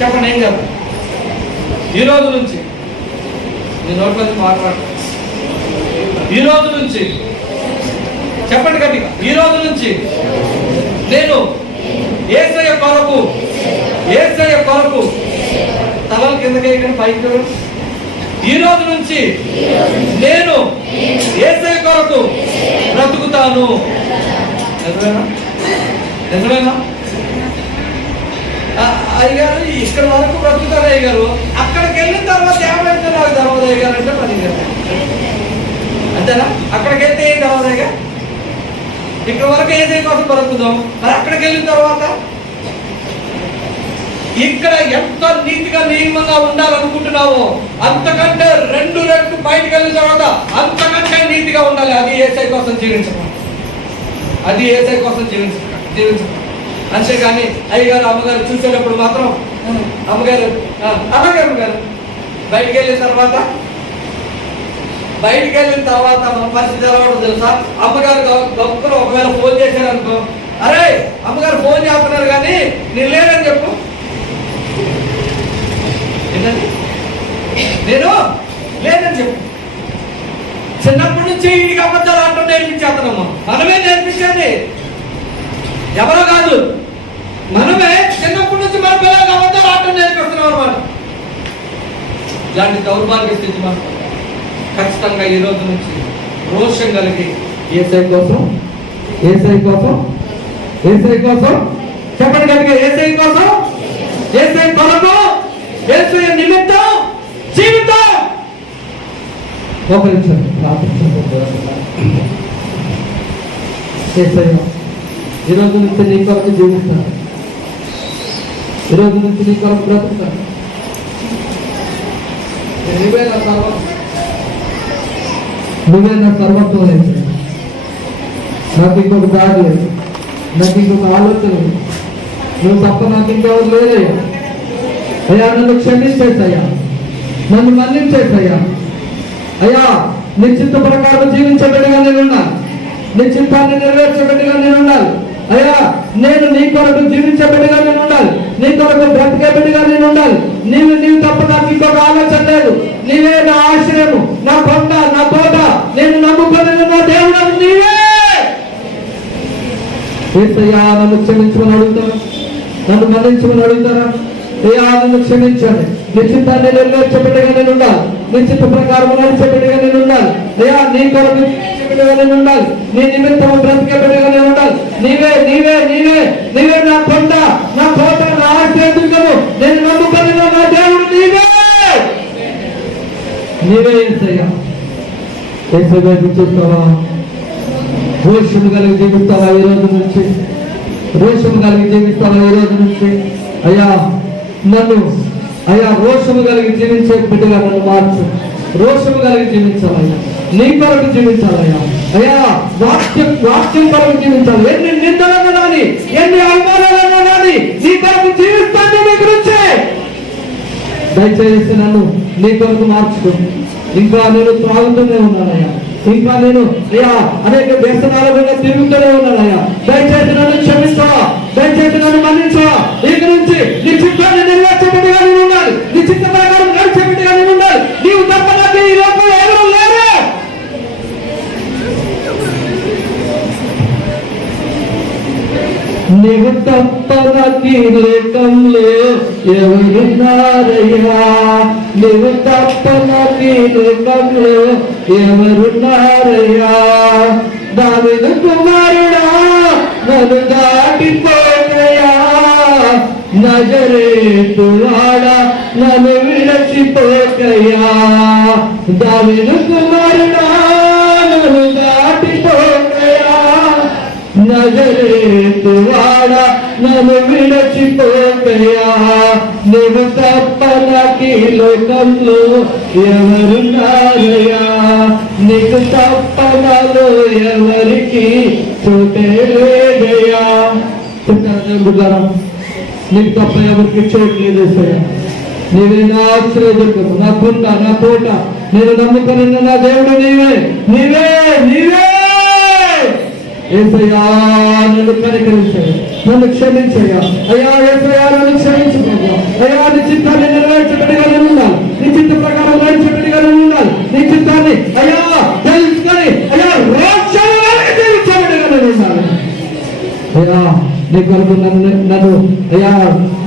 చెప్పండి, ఏం చేయాలి? ఈ రోజు నుంచి నీ నోట్లో మాట్లాడు. ఈ రోజు నుంచి చెప్పండి గట్టిగా, ఈ రోజు నుంచి నేను యేసయ్య కొరకు తలలు కిందకి పైకి. ఈ రోజు నుంచి నేను యేసయ్య కొరకు బ్రతుకుతాను. నిజమేనా? అయ్యగారు ఇక్కడ వరకు బ్రతుకుతారు అయ్యగారు, అక్కడికి వెళ్ళిన తర్వాత ఏమైతే నాకు తెలవదు అయ్యగారు అంటే మరి అంతేనా? అక్కడికి వెళ్తే ఏం తెలవదు అయ్యగా, ఇక్కడ వరకు ఏసై కోసం బ్రతుకుదాం, మరి అక్కడికి వెళ్ళిన తర్వాత ఇక్కడ ఎంత నీతిగా నియమంగా ఉండాలనుకుంటున్నావో అంతకంటే 2 రెట్లు బయటకు వెళ్ళిన తర్వాత అంతకంటే నీతిగా ఉండాలి. అది ఏసై కోసం జీవించడం, అది ఏసై కోసం జీవించడం. అంతేగాని అయ్యగారు అమ్మగారు చూసేటప్పుడు మాత్రం అమ్మగారు అలాగే అమ్మగారు బయటికి వెళ్ళిన తర్వాత మన పరిస్థితి ఎలా ఉంటుంది తెలుసా? అమ్మగారు గొప్పలు ఒకవేళ ఫోన్ చేశారు అనుకో, అరే అమ్మగారు ఫోన్ చేస్తున్నారు కానీ నేను లేదని చెప్పు. ఏంటండి? నేను లేదని చెప్పు. చిన్నప్పటి నుంచి ఇంటికి అబద్ధాలు ఆటం నేర్పించేస్తున్నాము, మనమే నేర్పించండి, ఎవరో కాదు, మనమే చిన్నప్పటి నుంచి మన పిల్లలకు అబద్ధాలు ఆటం నేర్పిస్తున్నాం అన్నమాట. ఇలాంటి దౌర్భాగ్య స్థితి మనం ఖచ్చితంగా ఈ రోజు నుంచి రోషం కలిగి ఏసై కోసం చెప్పండి కనుక, ఏసై కోసం, ఏసై కొరకు, ఏసై నిమిత్తం జీవితం. ఒక నిమిషం ఈ రోజు నుంచి నీ కొరకు జీవిస్తాను, ఈ రోజు నుంచి నీ కొరకు బ్రతుకుతాను. నువ్వే నా సర్వత్వం లేదు, నాకు ఇంకొక దారి లేదు, నాకు ఇంకొక ఆలోచన లేదు, నువ్వు తప్ప నాకు ఇంకెవరు లేదయ్యా. అయ్యా నన్ను క్షమించేసయ్యా, నన్ను మన్నించేసయ్యా. అయ్యా నీ చిత్త ప్రకారం జీవించబడిగా నేను ఉండాలి, నీ చిత్తాన్ని నెరవేర్చబడిగా నేను ఉండాలి. అయ్యా నేను నీ కొరకు జీవించబడిగా నేను ఉండాలి, నీ కొరకు బ్రతికేబడిగా నేను ఉండాలి. నీవు తప్ప నాకు ఇంకొక ఆలోచన లేదు. నీవే నా ఆశ్రయము, నా కొండ, నా కోట, నేను నమ్ముకొని నా దేవుడు నీవే. ఏసయ్యా నన్ను క్షమించమని అడుగుతారా? నన్ను మన్నించమని అడుగుతారా? అయ్యా నన్ను క్షమించండి. నీ చిత్తాన్ని నెరవేర్చేట్టుగా నేను ఉండాలి. నీ చిత్త ప్రకారం నడిచేట్టుగా నేను ఉండాలి. అయ్యా నీ కొరకు జీవించేట్టుగా నేను ఉండాలి. నీ నిమిత్తం బ్రతికేట్టుగా నేను ఉండాలి. నీవే నీవే నీవే నీవే నా కొండ, నా కోట, నా ఆశ్రయదుర్గము. నేను నమ్ముకుని నా దేవుడు నీవే. నీవే యేసయ్యా. యేసయ్య చూస్తావా? రోషము కలిగి జీవిస్తావా ఈ రోజు నుంచి? రోషము కలిగి జీవిస్తావా ఈ రోజు నుంచి? అయ్యా నన్ను రోషము కలిగి జీవించే బిడ్డగా నన్ను మార్చు. రోషము కలిగి జీవించాలయ్యా. నీ కొరకు జీవించాలయ్యా. అయ్యా వాక్యం కొరకు జీవించాలి. ఎన్ని నిందలన్నా కానీ, ఎన్ని అవమానాలన్నా కానీ నీ కొరకు జీవిస్తాను. నీ గురించి దయచేసి నన్ను నీ కొరకు మార్చుకో. ఇంకా నేను త్రాగుతూనే ఉన్నానయ్యా. ఇంకా నేను అయ్యా అనేక వ్యసనాల మీద తిరుగుతూనే ఉన్నానయ్యా. దయచేసి నన్ను క్షమించవా? దయచేసి నన్ను మన్నించవా? ఇక నుంచి నీ చిత్తాన్ని నెరవేర్చేట్టుగా నేను ఉండాలి. నీ చిత్త ప్రకారం నడిచేట్టుగా నేను ఉండాలి. నీవు తప్ప నాకు ఈ లోకంలో ఎవరు లేరు. నీవు తప్ప నాకు ఈ లోకంలో ఎవరున్నారయ్యా? నీవు తప్ప నాకు ఈ లోకంలో ఎవరున్నారయ్యా? దావీదు కుమారుడా నన్ను దాటిపోయా, నజరేతువాడా నన్ను విడచిపోకయ్యా. దావీదు కుమారుడా నన్ను దాటిపోకయ్యా, నజరేతువాడా నన్ను విడచిపోకయ్యా. నీవు తప్ప నాకు ఈ లోకంలో ఎవరున్నారయ్యా? నీకు తప్ప నాలో ఎవరికి చోటే లేదయ్యా. బిడ్డారా, నీకు తప్ప ఎవరికి చోటు లేదేసయ్యా. నీవే నా ఆశ్రయదుర్గము, నా కొండ, నా కోట. నేను నమ్ముకుని నా దేవుడు నీవే నీవే నీవే. యేసయ్యా నన్ను కనికరించయ్యా, నన్ను క్షమించయ్యా. అయ్యా యేసయ్యా నన్ను క్షమించు ప్రభు. అయ్యా నీ చిత్తాన్ని నెరవేర్చేట్టుగా నేను ఉండాలి. నీ చిత్త ప్రకారం నడిచేట్టుగా నేను ఉండాలి. నీ చిత్తాన్ని అయ్యా తెలుసుకొని అయ్యా రోషంగా జీవించేట్టుగా నేను ఉండాలి. అయ్యా నీ కొరకు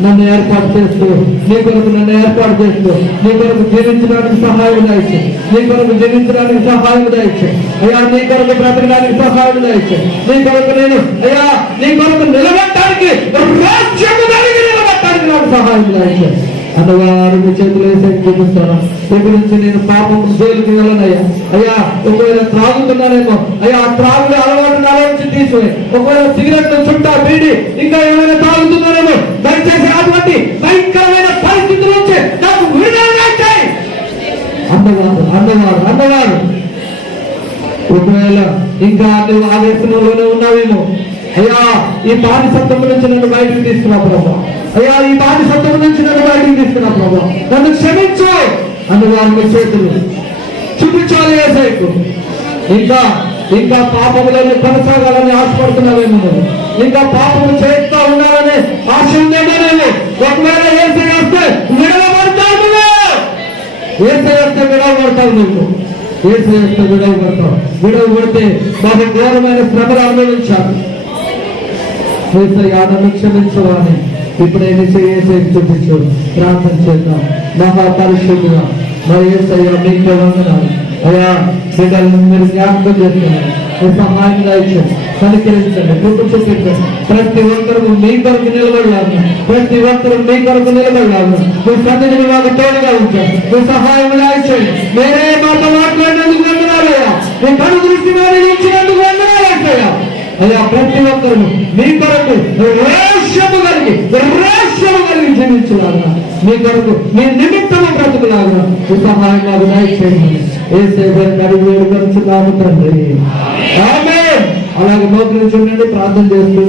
నన్ను ఏర్పాటు చేస్తూ, నీ కొరకు నన్ను ఏర్పాటు చేస్తూ, నీ కొరకు జీవించడానికి సహాయం దయచే. నీ కొరకు జీవించడానికి సహాయం దయచే. అయ్యా నీ కొరకు బ్రతకడానికి సహాయం దయచే. నీ కొరకు నేను అయ్యా నీ కొరకు నిలబడటానికి నాకు సహాయం దయచే. అన్నవారు మీ చేతులు వేసే చూపిస్తాను. దగ్గర నుంచి నేను పాపం జైలుకి వెళ్ళనయ్యా. అయ్యా ఒకవేళ త్రాగుతున్నానేమో, అయ్యా ఆ త్రాగుడు అలవాటు నాలో నుంచి తీసిపోయి, ఒకవేళ సిగరెట్ చుట్టా బీడి ఇంకా ఏమైనా తాగుతున్నానేమో, దయచేసి అటువంటి భయంకరమైన పరిస్థితుల నుంచి నాకు విడుదల చేయి. అన్నవారు ఒకవేళ ఇంకా నువ్వు ఆ వ్యసనంలోనే ఉన్నావేమో, అయ్యా ఈ బానిసత్వం నుంచి నన్ను బయటకు తీసుకున్నా ప్రభా. అయ్యా ఈ బానిసత్వం నుంచి నన్ను బయటకు తీసుకున్నా ప్రభా. నన్ను క్షమించు అన్నవారి చేతులు చూపించాలి యేసయ్యకు. ఇంకా పాపములను కొనసాగాలని ఆశపడుతున్నావేమో, ఇంకా పాపము చేస్తూ ఉండాలని ఆశ ఉందేమో. ఒకవేళ యేసయ్య వస్తే విడవబడతావు నువ్వు. యేసయ్య వస్తే విడవబడతావు నువ్వు. యేసయ్య వస్తే విడవబడతావు. విడవబడితే బాగా ఘోరమైన శ్రమలు అనుభవించాలి. యేసయ్య నన్ను క్షమించవాలని ఇప్పుడైనా చేసే చూపించు. ప్రార్థన చేద్దాం. మహాపరిశుద్ధుగా మా యేసయ్య మీకే వందనాలు. అయ్యా బిడ్డలను మీరు జ్ఞాపకం చేస్తున్నారు. సహాయం దయచేయండి, కనికరించండి, గుర్తు చూపించండి. ప్రతి ఒక్కరు మీ కొరకు నిలబడలాగా, ప్రతి ఒక్కరు మీ కొరకు నిలబడలాగా మీ సన్నిధిని మాకు తోడుగా ఉంచండి. మీ సహాయం దయచేయండి. మీరే మాతో మాట్లాడినందుకు వందనాలయ్యా. మీ కను దృష్టి మీద ఇచ్చినందుకు వందనాలయ్యా. అయ్యా ప్రతి ఒక్కరు మీ కొరకు రోషము కలిగి జీవించలాగా, మీ కొరకు మీ నిమిత్తము బ్రతుకులాగా మీ సహాయం నాకు దయచేయండి. వేడుకొంచున్నాము తండ్రి. ఆమేన్. అలాగే నోకరించి ఉండండి, ప్రార్థన చేస్తూ